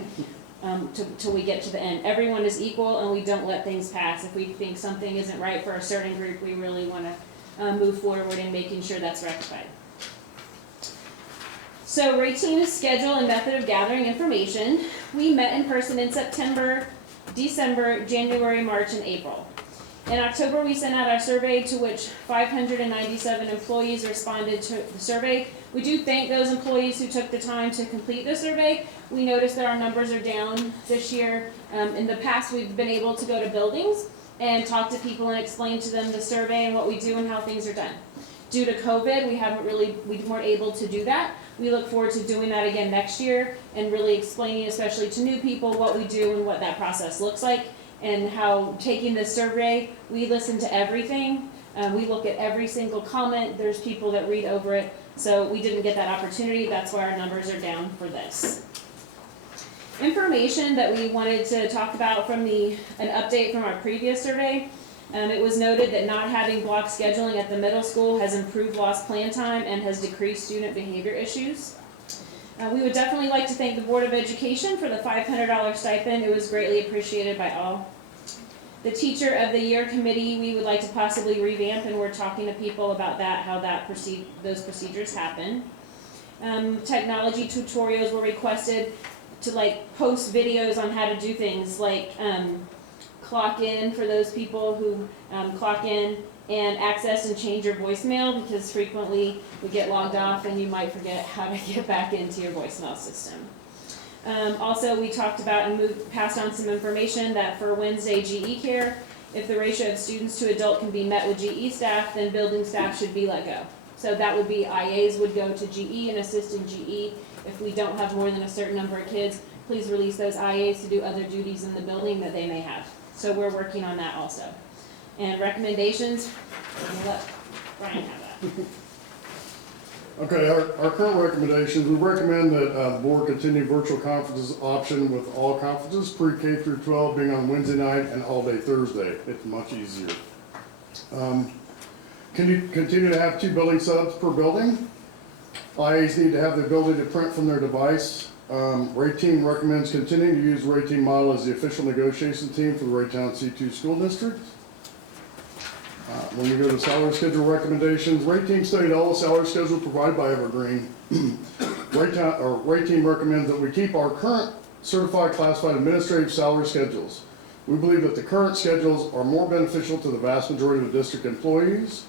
till we get to the end. Everyone is equal and we don't let things pass. If we think something isn't right for a certain group, we really want to move forward in making sure that's rectified. So Rayteam's schedule and method of gathering information. We met in person in September, December, January, March, and April. In October, we sent out our survey to which 597 employees responded to the survey. We do thank those employees who took the time to complete the survey. We noticed that our numbers are down this year. In the past, we've been able to go to buildings and talk to people and explain to them the survey and what we do and how things are done. Due to COVID, we weren't able to do that. We look forward to doing that again next year and really explaining, especially to new people, what we do and what that process looks like, and how taking this survey, we listen to everything. We look at every single comment. There's people that read over it. So we didn't get that opportunity. That's why our numbers are down for this. Information that we wanted to talk about from an update from our previous survey. It was noted that not having block scheduling at the middle school has improved lost plan time and has decreased student behavior issues. We would definitely like to thank the Board of Education for the $500 stipend. It was greatly appreciated by all. The Teacher of the Year Committee, we would like to possibly revamp, and we're talking to people about that, how those procedures happen. Technology tutorials were requested to post videos on how to do things like clock in for those people who clock in and access and change your voicemail, because frequently we get logged off and you might forget how to get back into your voicemail system. Also, we talked about and passed on some information that for Wednesday GE care, if the ratio of students to adult can be met with GE staff, then building staff should be let go. So that would be IAs would go to GE and assist in GE. If we don't have more than a certain number of kids, please release those IAs to do other duties in the building that they may have. So we're working on that also. And recommendations, I'm gonna let Brian have that. Okay, our current recommendations, we recommend that the board continue virtual conferences option with all conferences, pre-K through 12 being on Wednesday night and all day Thursday. It's much easier. Can you continue to have 2 building subs per building? IAs need to have the ability to print from their device. Rayteam recommends continuing to use Rayteam model as the official negotiation team for the Raytown C2 school district. When you go to salary schedule recommendations, Rayteam studied all the salary schedule provided by Evergreen. Rayteam recommends that we keep our current certified classified administrative salary schedules. We believe that the current schedules are more beneficial to the vast majority of the district employees.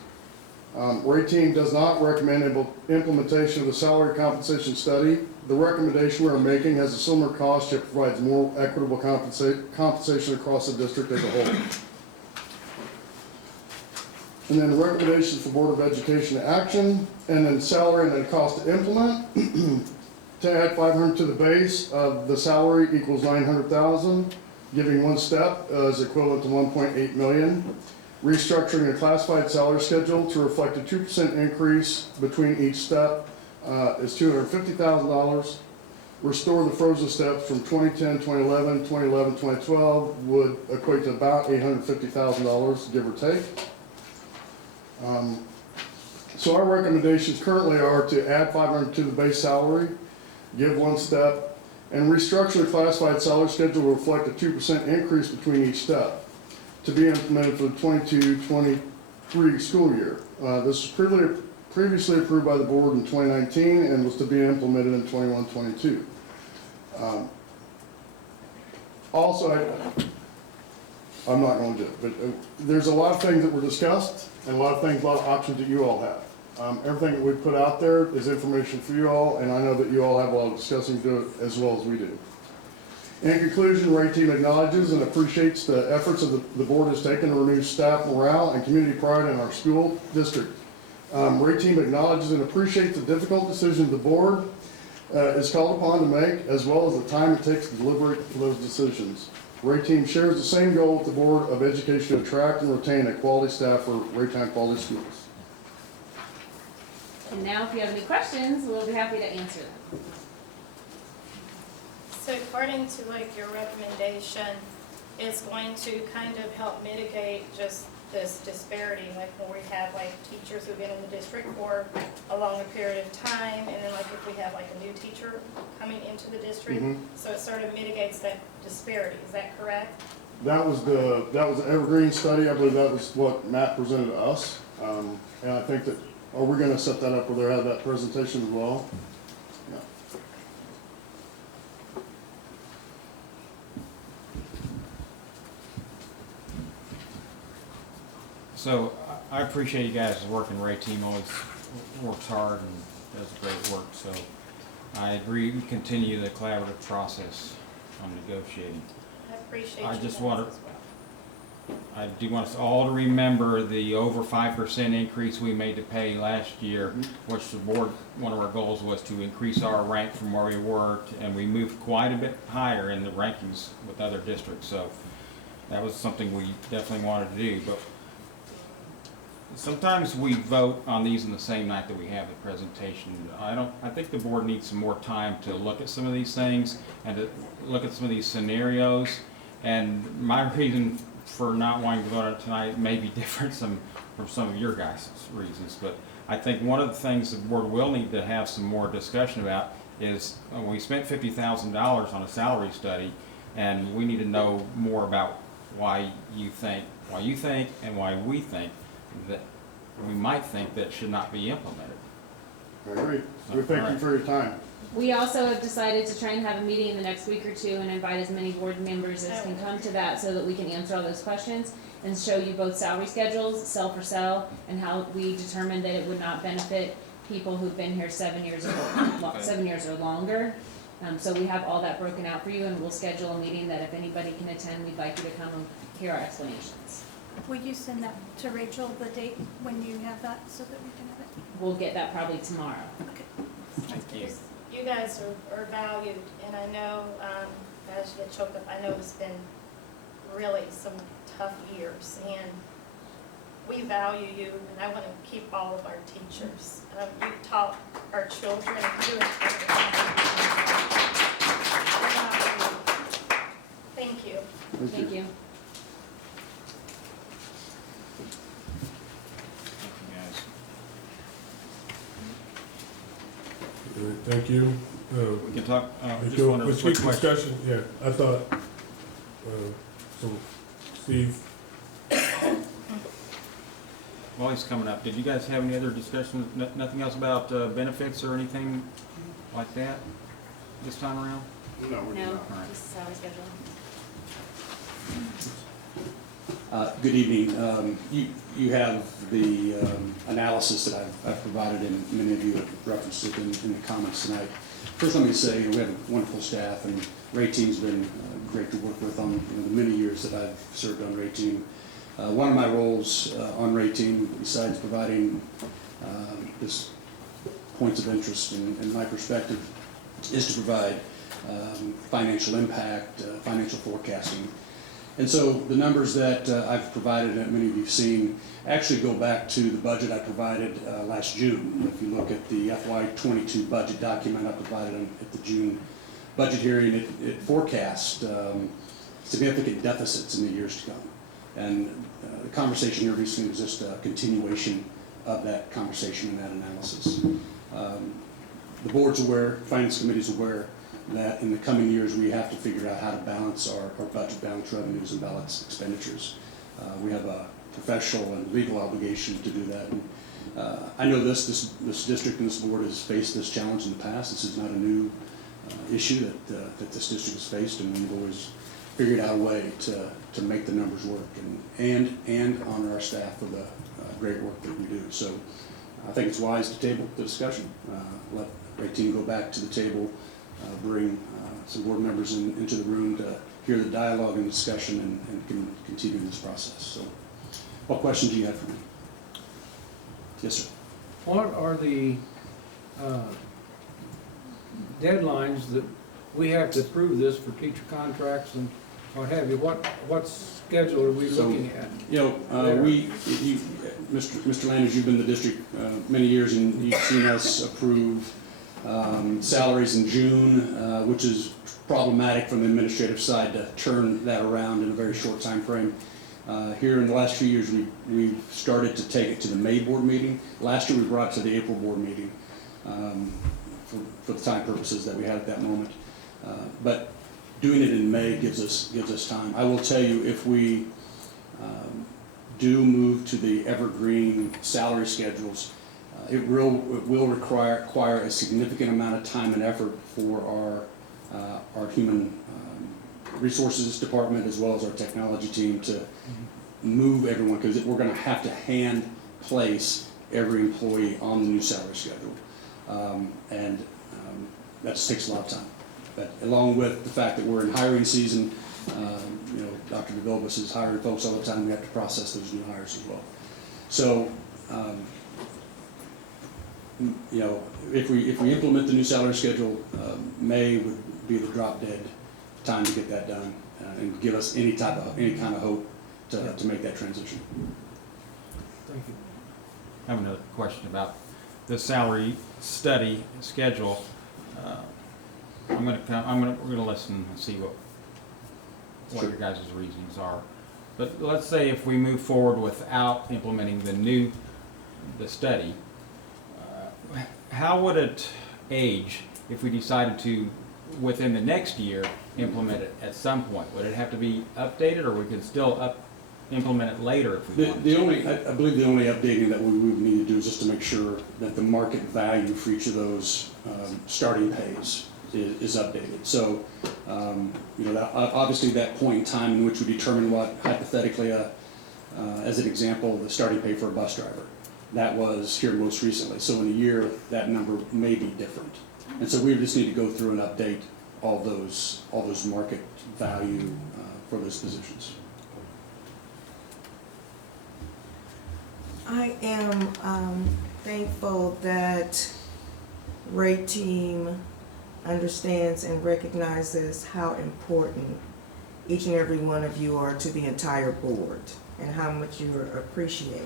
Rayteam does not recommend implementation of the salary compensation study. The recommendation we are making has a similar cost yet provides more equitable compensation across the district as a whole. And then the recommendations for Board of Education action, and then salary and then cost to implement. To add 500 to the base, the salary equals 900,000. Giving 1 step is equivalent to 1.8 million. Restructuring a classified salary schedule to reflect a 2% increase between each step is $250,000. Restore the frozen steps from 2010, 2011, 2011, 2012 would equate to about $850,000, give or take. So our recommendations currently are to add 500 to the base salary, give 1 step, and restructure the classified salary schedule to reflect a 2% increase between each step to be implemented for the 22-23 school year. This was previously approved by the board in 2019 and was to be implemented in 21-22. Also, I'm not going to do it, but there's a lot of things that were discussed and a lot of options that you all have. Everything that we put out there is information for you all, and I know that you all have a lot of discussing to do it as well as we do. In conclusion, Rayteam acknowledges and appreciates the efforts of the board has taken to renew staff morale and community pride in our school district. Rayteam acknowledges and appreciates the difficult decisions the board is called upon to make, as well as the time it takes to deliberate for those decisions. Rayteam shares the same goal with the Board of Education to attract and retain a quality staff for Raytown Quality Schools. And now if you have any questions, we'll be happy to answer them. So according to like your recommendation, it's going to kind of help mitigate just this disparity, like when we have like teachers who've been in the district for a longer period of time, and then like if we have like a new teacher coming into the district, so it sort of mitigates that disparity. Is that correct? That was the Evergreen study. I believe that was what Matt presented to us, and I think that are we going to set that up where they have that presentation as well? Yeah. So I appreciate you guys working. Rayteam always works hard and does great work. So I agree we continue the collaborative process on negotiating. I appreciate I you just guys want as well. I do want us all to remember the over 5% increase we made to pay last year, which the board, one of our goals was to increase our rank from where we were, and we moved quite a bit higher in the rankings with other districts. So that was something we definitely wanted to do. But sometimes we vote on these in the same night that we have the presentation. I think the board needs some more time to look at some of these things and to look at some of these scenarios. And my reason for not wanting to vote on it tonight may be different from some of your guys' reasons. But I think one of the things the board will need to have some more discussion about is we spent $50,000 on a salary study, and we need to know more about why you think, and why we think that we might think that should not be implemented. I agree. We thank you for your time. We also have decided to try and have a meeting in the next week or two and invite as many board members as can come to that so that we can answer all those questions and show you both salary schedules, cell for cell, and how we determined that it would not benefit people who've been here 7 years or longer. So we have all that broken out for you, and we'll schedule a meeting that if anybody can attend, we'd like you to come and hear our explanations. Will you send that to Rachel, the date when you have that, so that we can have it? We'll get that probably tomorrow. Okay. Thank you. You guys are valued, and I know, as you get choked up, I know it's been really some tough years, and we value you, and I want to keep all of our teachers. You taught our children, and you Thank you. Thank you. All right, thank you. We can talk, just go, one other let's quick keep question. discussion. Yeah, I thought, so, Steve, While he's coming up, did you guys have any other discussions, nothing else about benefits or anything like that this time around? No, we did No, not. this is salary schedule. Good evening. You have the analysis that I've provided, and many of you have referenced it in the comments tonight. First, let me say we have a wonderful staff, and Rayteam's been great to work with on the many years that I've served on Rayteam. One of my roles on Rayteam, besides providing this points of interest in my perspective, is to provide financial impact, financial forecasting. And so the numbers that I've provided, that many of you have seen, actually go back to the budget I provided last June. If you look at the FY22 budget document I provided at the June budget hearing, it forecast significant deficits in the years to come. And the conversation here recently was just a continuation of that conversation and that analysis. The board's aware, finance committee's aware, that in the coming years we have to figure out how to balance our budget, balance revenues, and balance expenditures. We have a professional and legal obligation to do that. And, I know this district and this board has faced this challenge in the past. This is not a new issue that this district has faced, and we've always figured out a way to make the numbers work and honor our staff for the great work that we do. So I think it's wise to table the discussion. Let Rayteam go back to the table. Bring some board members into the room to hear the dialogue and discussion and continue this process. So, what questions do you have for me? Yes, sir. What are the deadlines that we have to approve this for teacher contracts and what have you? What schedule are we looking at? You know, Mr. Landers, you've been in the district many years, and you've seen us approve salaries in June, which is problematic from the administrative side to turn that around in a very short time frame. Here in the last few years, we've started to take it to the May board meeting. Last year, we brought it to the April board meeting for the time purposes that we had at that moment. But doing it in May gives us time. I will tell you, if we do move to the evergreen salary schedules, it will require a significant amount of time and effort for our human resources department as well as our technology team to move everyone, because we're going to have to hand place every employee on the new salary schedule, and that just takes a lot of time. But along with the fact that we're in hiring season, you know, Dr. DeVilbus is hiring folks all the time. We have to process those new hires as well. So. You know, if we implement the new salary schedule, May would be the drop dead time to get that done and give us any kind of hope to make that transition. Thank you. I have another question about the salary study schedule. We're gonna listen and see what your guys' reasons are. But let's say if we move forward without implementing the study, how would it age if we decided to, within the next year, implement it at some point? Would it have to be updated, or we could still implement it later if we wanted? I believe the only updating that we would need to do is just to make sure that the market value for each of those starting pays is updated. So, you know, obviously that point in time in which we determine what, hypothetically, as an example, the starting pay for a bus driver. That was here most recently. So in a year, that number may be different. And so we just need to go through and update all those market value for those positions. I am thankful that Rayteam understands and recognizes how important each and every one of you are to the entire board and how much you are appreciated.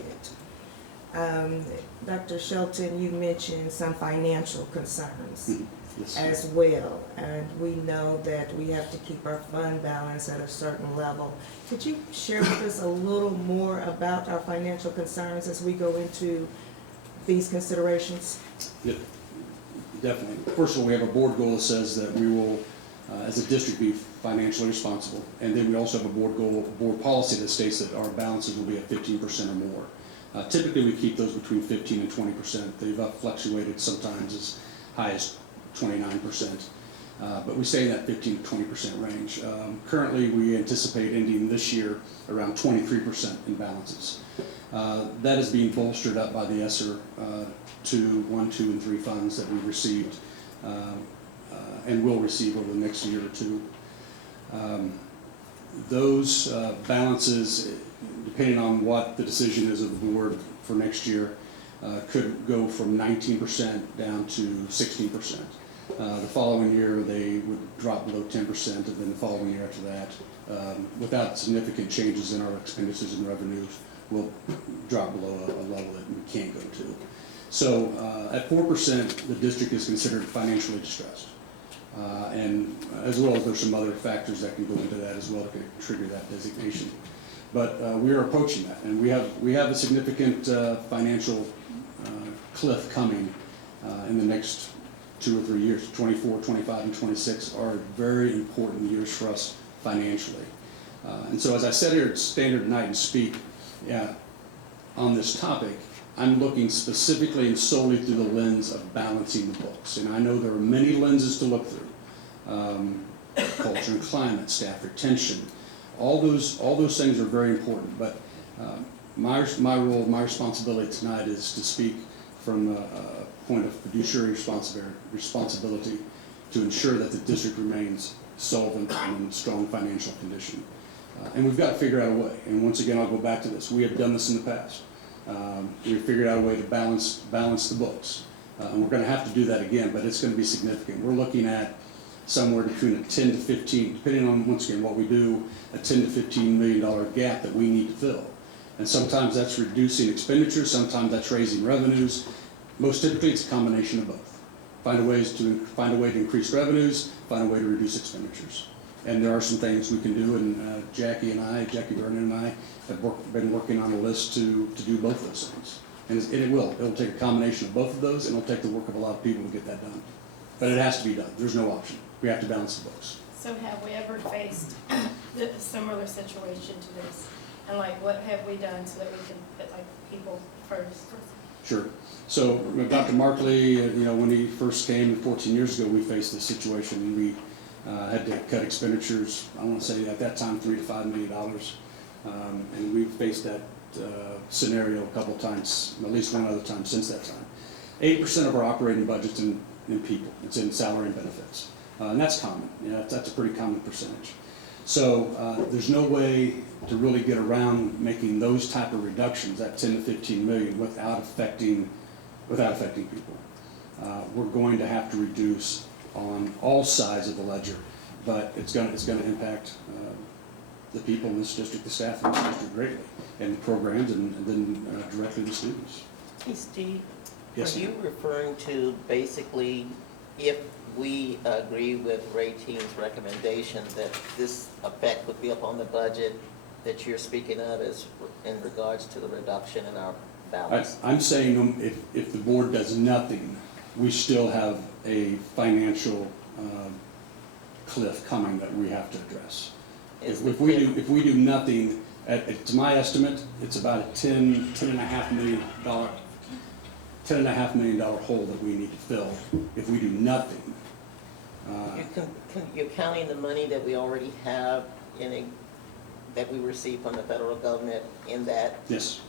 Dr. Shelton, you mentioned some financial concerns Yes. as well, and we know that we have to keep our fund balance at a certain level. Could you share with us a little more about our financial concerns as we go into these considerations? Yeah, definitely. First of all, we have a board goal that says that we will, as a district, be financially responsible. And then we also have a board goal, board policy that states that our balances will be at 15% or more. Typically, we keep those between 15 and 20%. They've fluctuated sometimes as high as 29%. But we stay in that 15 to 20% range. Currently, we anticipate ending this year around 23% in balances. That is being bolstered up by the ESSER 1, 2, and 3 funds that we've received and will receive over the next year or two. Those balances, depending on what the decision is of the board for next year, could go from 19% down to 16%. The following year, they would drop below 10%, and then the following year after that, without significant changes in our expenditures and revenues, will drop below a level that we can't go to. So at 4%, the district is considered financially distressed. And as well as there's some other factors that can go into that as well that can trigger that designation. But we are approaching that, and we have a significant financial cliff coming in the next 2 or 3 years. 24, 25, and 26 are very important years for us financially. And so as I sit here at Standard tonight and speak on this topic, I'm looking specifically and solely through the lens of balancing the books. And I know there are many lenses to look through. Culture and climate, staff retention, all those things are very important. But my role, my responsibility tonight is to speak from a point of fiduciary responsibility to ensure that the district remains solvent and in strong financial condition. And we've got to figure out a way. And once again, I'll go back to this. We have done this in the past. We've figured out a way to balance the books. And we're going to have to do that again, but it's going to be significant. We're looking at somewhere between a 10 to 15, depending on, once again, what we do, a $10 to $15 million gap that we need to fill. And sometimes that's reducing expenditures, sometimes that's raising revenues. Most typically, it's a combination of both. Find a way to increase revenues, find a way to reduce expenditures. And there are some things we can do, and Jackie Vernon and I have been working on a list to do both those things. And it'll take a combination of both of those, and it'll take the work of a lot of people to get that done. But it has to be done. There's no option. We have to balance the books. So have we ever faced a similar situation to this? And like, what have we done so that we can put like people first? Sure. So Dr. Markley, when he first came 14 years ago, we faced this situation. We had to cut expenditures, I want to say at that time, $3 to $5 million. And we've faced that scenario a couple of times, at least one other time since that time. 8% of our operating budget's in people. It's in salary and benefits. And that's common. That's a pretty common percentage. So there's no way to really get around making those type of reductions, that 10 to 15 million, without affecting people. We're going to have to reduce on all sides of the ledger, but it's going to impact the people in this district, the staff in this district greatly, and the programs, and then directly the students. Hey, Steve, Yes, are you referring to basically if we agree with Raytown's recommendation that this effect would be upon the budget that you're speaking of as in regards to the reduction in our balance? I'm saying if the board does nothing, we still have a financial cliff coming that we have to address. If we do nothing, to my estimate, it's about a $10.5 million hole that we need to fill if we do nothing. You're counting the money that we already have that we receive from the federal government in that? Yes.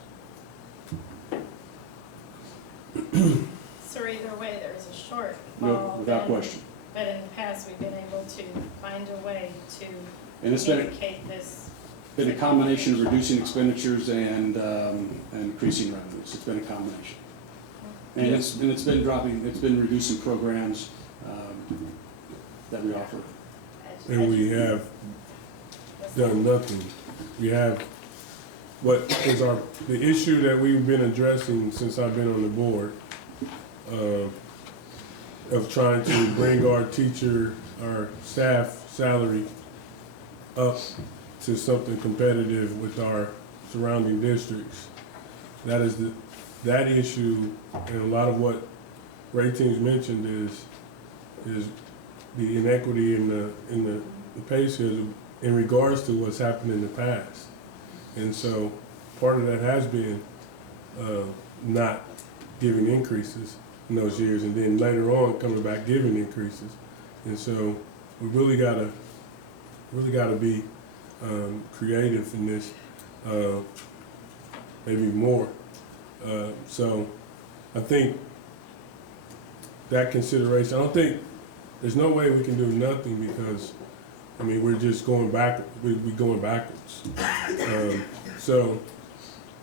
So either way, there's a shortfall. No, without question. But in the past, we've been able to find a way to mitigate this. Been a combination of reducing expenditures and increasing revenues. It's been a combination. And it's been reducing programs that we offer. And we have done nothing. We have what is the issue that we've been addressing since I've been on the board, of trying to bring our staff salary up to something competitive with our surrounding districts. That issue, and a lot of what Raytown's mentioned is the inequity in the pay scale in regards to what's happened in the past. And so part of that has been not giving increases in those years, and then later on coming back giving increases. And so we really gotta be creative in this, maybe more. So I think that consideration, I don't think, there's no way we can do nothing because, I mean, we're just going back, we're going backwards. So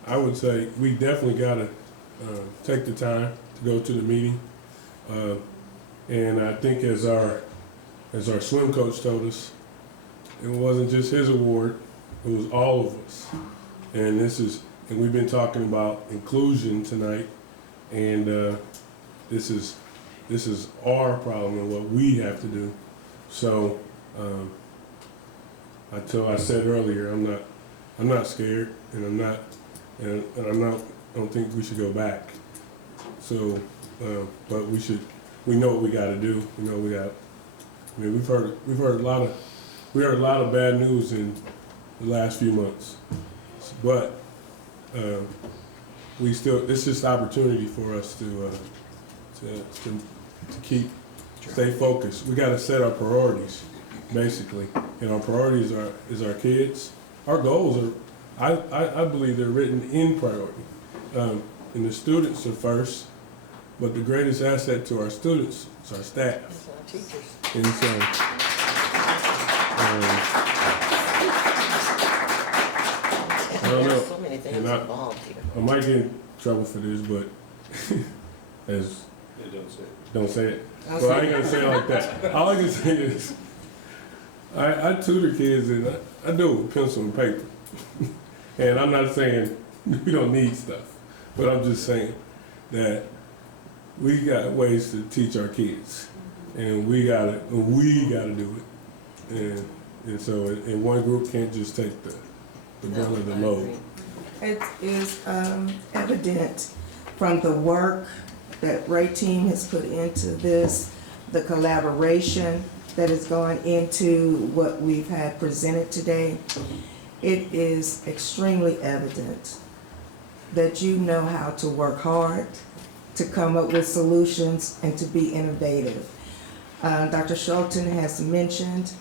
I would say we definitely gotta take the time to go to the meeting. And I think as our swim coach told us, it wasn't just his award, it was all of us. And we've been talking about inclusion tonight, and this is our problem and what we have to do. So I said earlier, I'm not scared, and I don't think we should go back. So, but we know what we got to do. We know we've heard a lot of bad news in the last few months, but it's just opportunity for us to stay focused. We got to set our priorities, basically, and our priorities is our kids. Our goals I believe they're written in priority, and the students are first. But the greatest asset to our students is our staff. Our teachers. And so, I don't know. There's so many things involved here. I might get in trouble for this, but don't say it. Well, I ain't gonna say it like that. All I can say is, I tutor kids, and I do it with pencil and paper. And I'm not saying we don't need stuff, but I'm just saying that we got ways to teach our kids, and we gotta do it. And so, and one group can't just take the brunt of the load. It is evident from the work that Raytown has put into this, the collaboration that is going into what we've had presented today. It is extremely evident that you know how to work hard, to come up with solutions, and to be innovative. Dr. Shelton has mentioned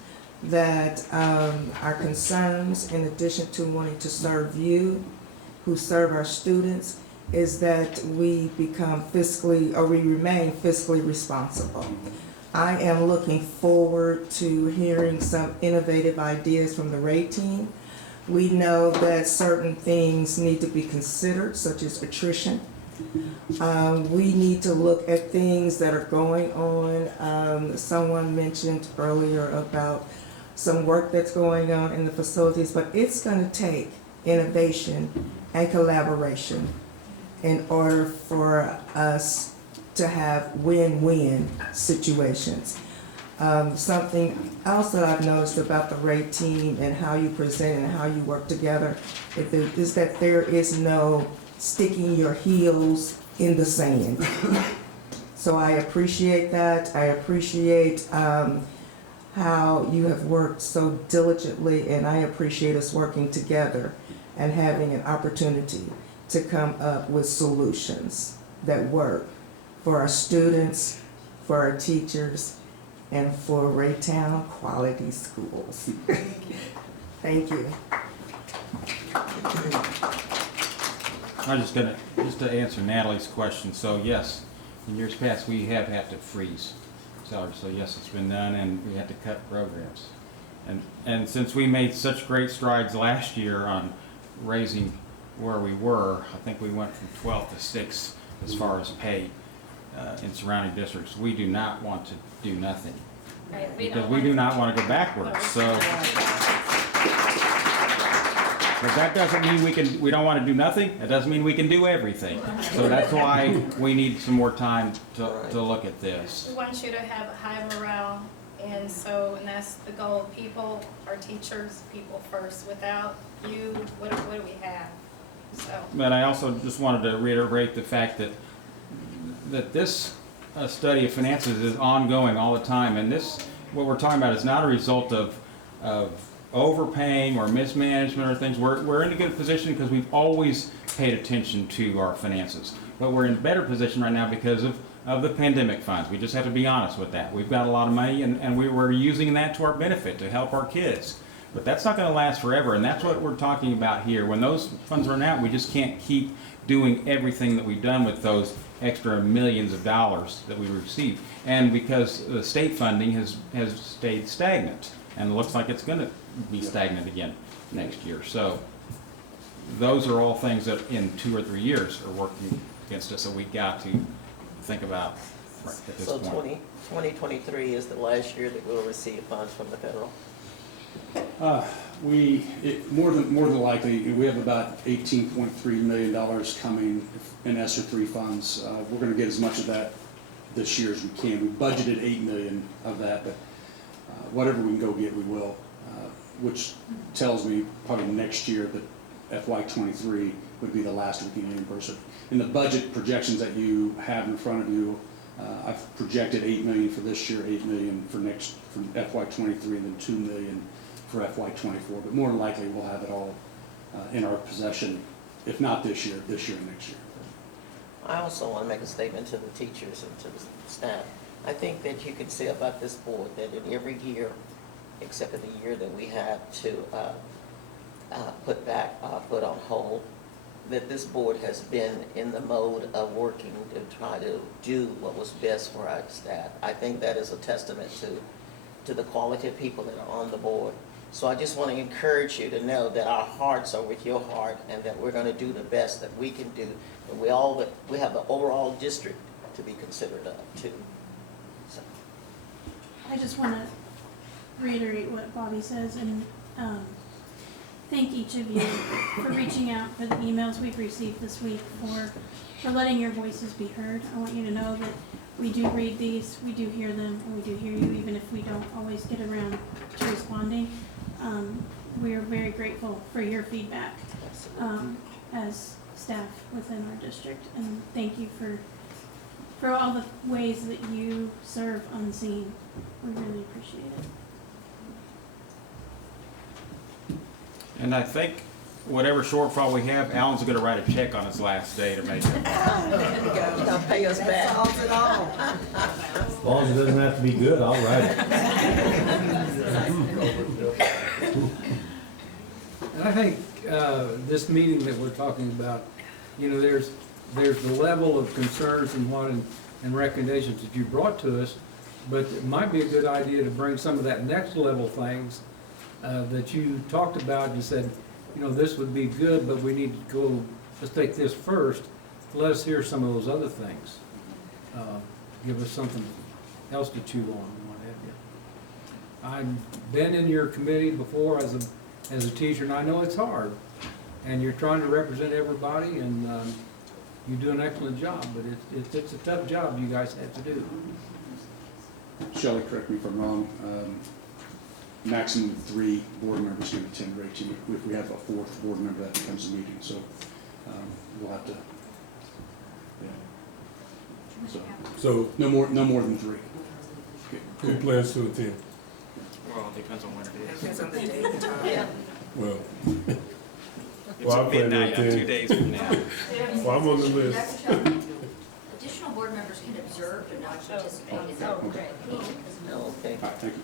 that our concerns, in addition to wanting to serve you, who serve our students, is that we remain fiscally responsible. I am looking forward to hearing some innovative ideas from the Raytown. We know that certain things need to be considered, such as attrition. We need to look at things that are going on. Someone mentioned earlier about some work that's going on in the facilities, but it's going to take innovation and collaboration in order for us to have win-win situations. Something else that I've noticed about the Raytown and how you present and how you work together is that there is no sticking your heels in the sand. So I appreciate that. I appreciate how you have worked so diligently, and I appreciate us working together and having an opportunity to come up with solutions that work for our students, for our teachers, and for Raytown quality schools. Thank you. I'm just to answer Natalie's question. So yes, in years past we have had to freeze salaries. So yes, it's been done, and we had to cut programs. And since we made such great strides last year on raising where we were, I think we went from 12 to 6 as far as pay in surrounding districts. We do not want to do nothing, Right, because we do not want to go backwards. So But that doesn't mean we don't want to do nothing. That doesn't mean we can do everything. So that's why we need some more time to look at this. We want you to have a high morale, and that's the goal. People are teachers, people first. Without you, what do we have? So. But I also just wanted to reiterate the fact that this study of finances is ongoing all the time, and what we're talking about is not a result of overpaying or mismanagement or things. We're in a good position because we've always paid attention to our finances, but we're in a better position right now because of the pandemic funds. We just have to be honest with that. We've got a lot of money, and we're using that to our benefit to help our kids. But that's not going to last forever, and that's what we're talking about here. When those funds run out, we just can't keep doing everything that we've done with those extra millions of dollars that we receive. And because the state funding has stayed stagnant, and it looks like it's going to be stagnant again next year. So those are all things that in 2 or 3 years are working against us, so we got to think about at this point. So 2023 is the last year that we'll receive funds from the federal? More than likely, we have about $18.3 million coming in ESSER 3 funds. We're going to get as much of that this year as we can. We budgeted $8 million of that, but whatever we can go get, we will. Which tells me probably next year that FY23 would be the last we can reimburse it. In the budget projections that you have in front of you, I've projected $8 million for this year, $8 million for FY23, and then $2 million for FY24. But more than likely, we'll have it all in our possession, if not this year and next year. I also want to make a statement to the teachers and to the staff. I think that you can say about this board that in every year, except for the year that we had to put on hold, that this board has been in the mode of working to try to do what was best for our staff. I think that is a testament to the quality of people that are on the board. So I just want to encourage you to know that our hearts are with your heart and that we're going to do the best that we can do. And we have the overall district to be considered of too. So. I just want to reiterate what Bobby says and thank each of you for reaching out, for the emails we've received this week, for letting your voices be heard. I want you to know that we do read these, we do hear them, and we do hear you, even if we don't always get around to responding. We are very grateful for your feedback as staff within our district, and thank you for all the ways that you serve unseen. We really appreciate it. And I think whatever shortfall we have, Alan's going to write a check on his last day to make it. He'll pay us back. As long as it doesn't have to be good, I'll write it. And I think this meeting that we're talking about, there's the level of concerns and recommendations that you brought to us, but it might be a good idea to bring some of that next level things that you talked about. You said, this would be good, but we need to go, let's take this first. Let us hear some of those other things. Give us something else to chew on and what have you. I've been in your committee before as a teacher, and I know it's hard. And you're trying to represent everybody, and you do an excellent job, but it's a tough job you guys have to do. Shelley, correct me if I'm wrong. Maximum 3 board members can attend Raytown. If we have a 4th board member, that becomes a meeting. So we'll have to. Yeah. So no more than 3. Who plans to attend? Well, it depends on when it is. Depends on the day and time. Yeah. Well, It's I plan to midnight on 2 attend. days from now. Well, I'm on the list. Additional board members can observe but not participate in the Okay. All right, thank you.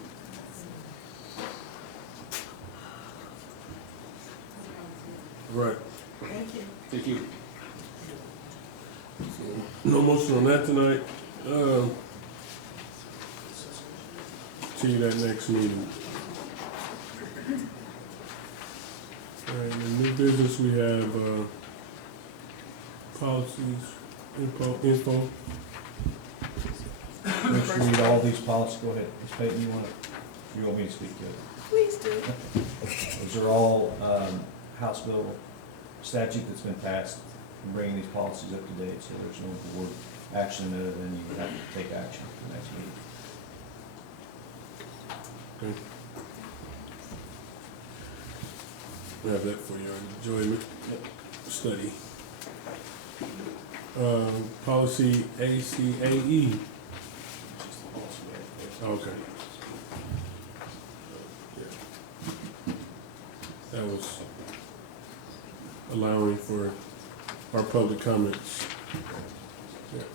Right. Thank you. Thank you. No motion on that tonight. See you that next meeting. All right, in new business, we have policies, info. Let's read all these policies. Go ahead. Ms. Peyton, you want me to speak to it? Please do. Those are all House bill statute that's been passed, and bringing these policies up to date, so there's no board action other than you have to take action for the next meeting. Okay. We have that for your enjoyment study. Policy ACAE. Okay. Yeah. That was allowing for our public comments. Yeah.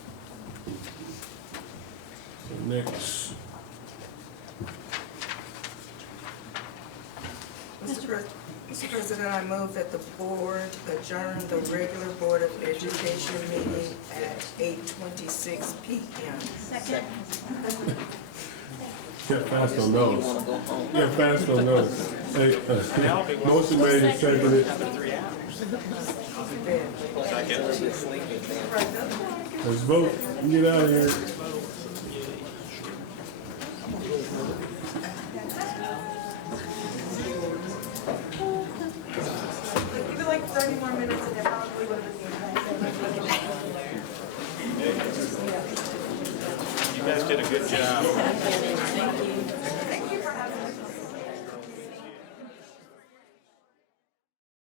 So next. Mr. President, I move that the board adjourn the regular Board of Education meeting at 8:26 p.m. Second. Get fast on those. Get fast on those. Hey, motion made and seconded. Let's vote. Get out of here. Give it like 30 more minutes and it probably would have been. You guys did a good job.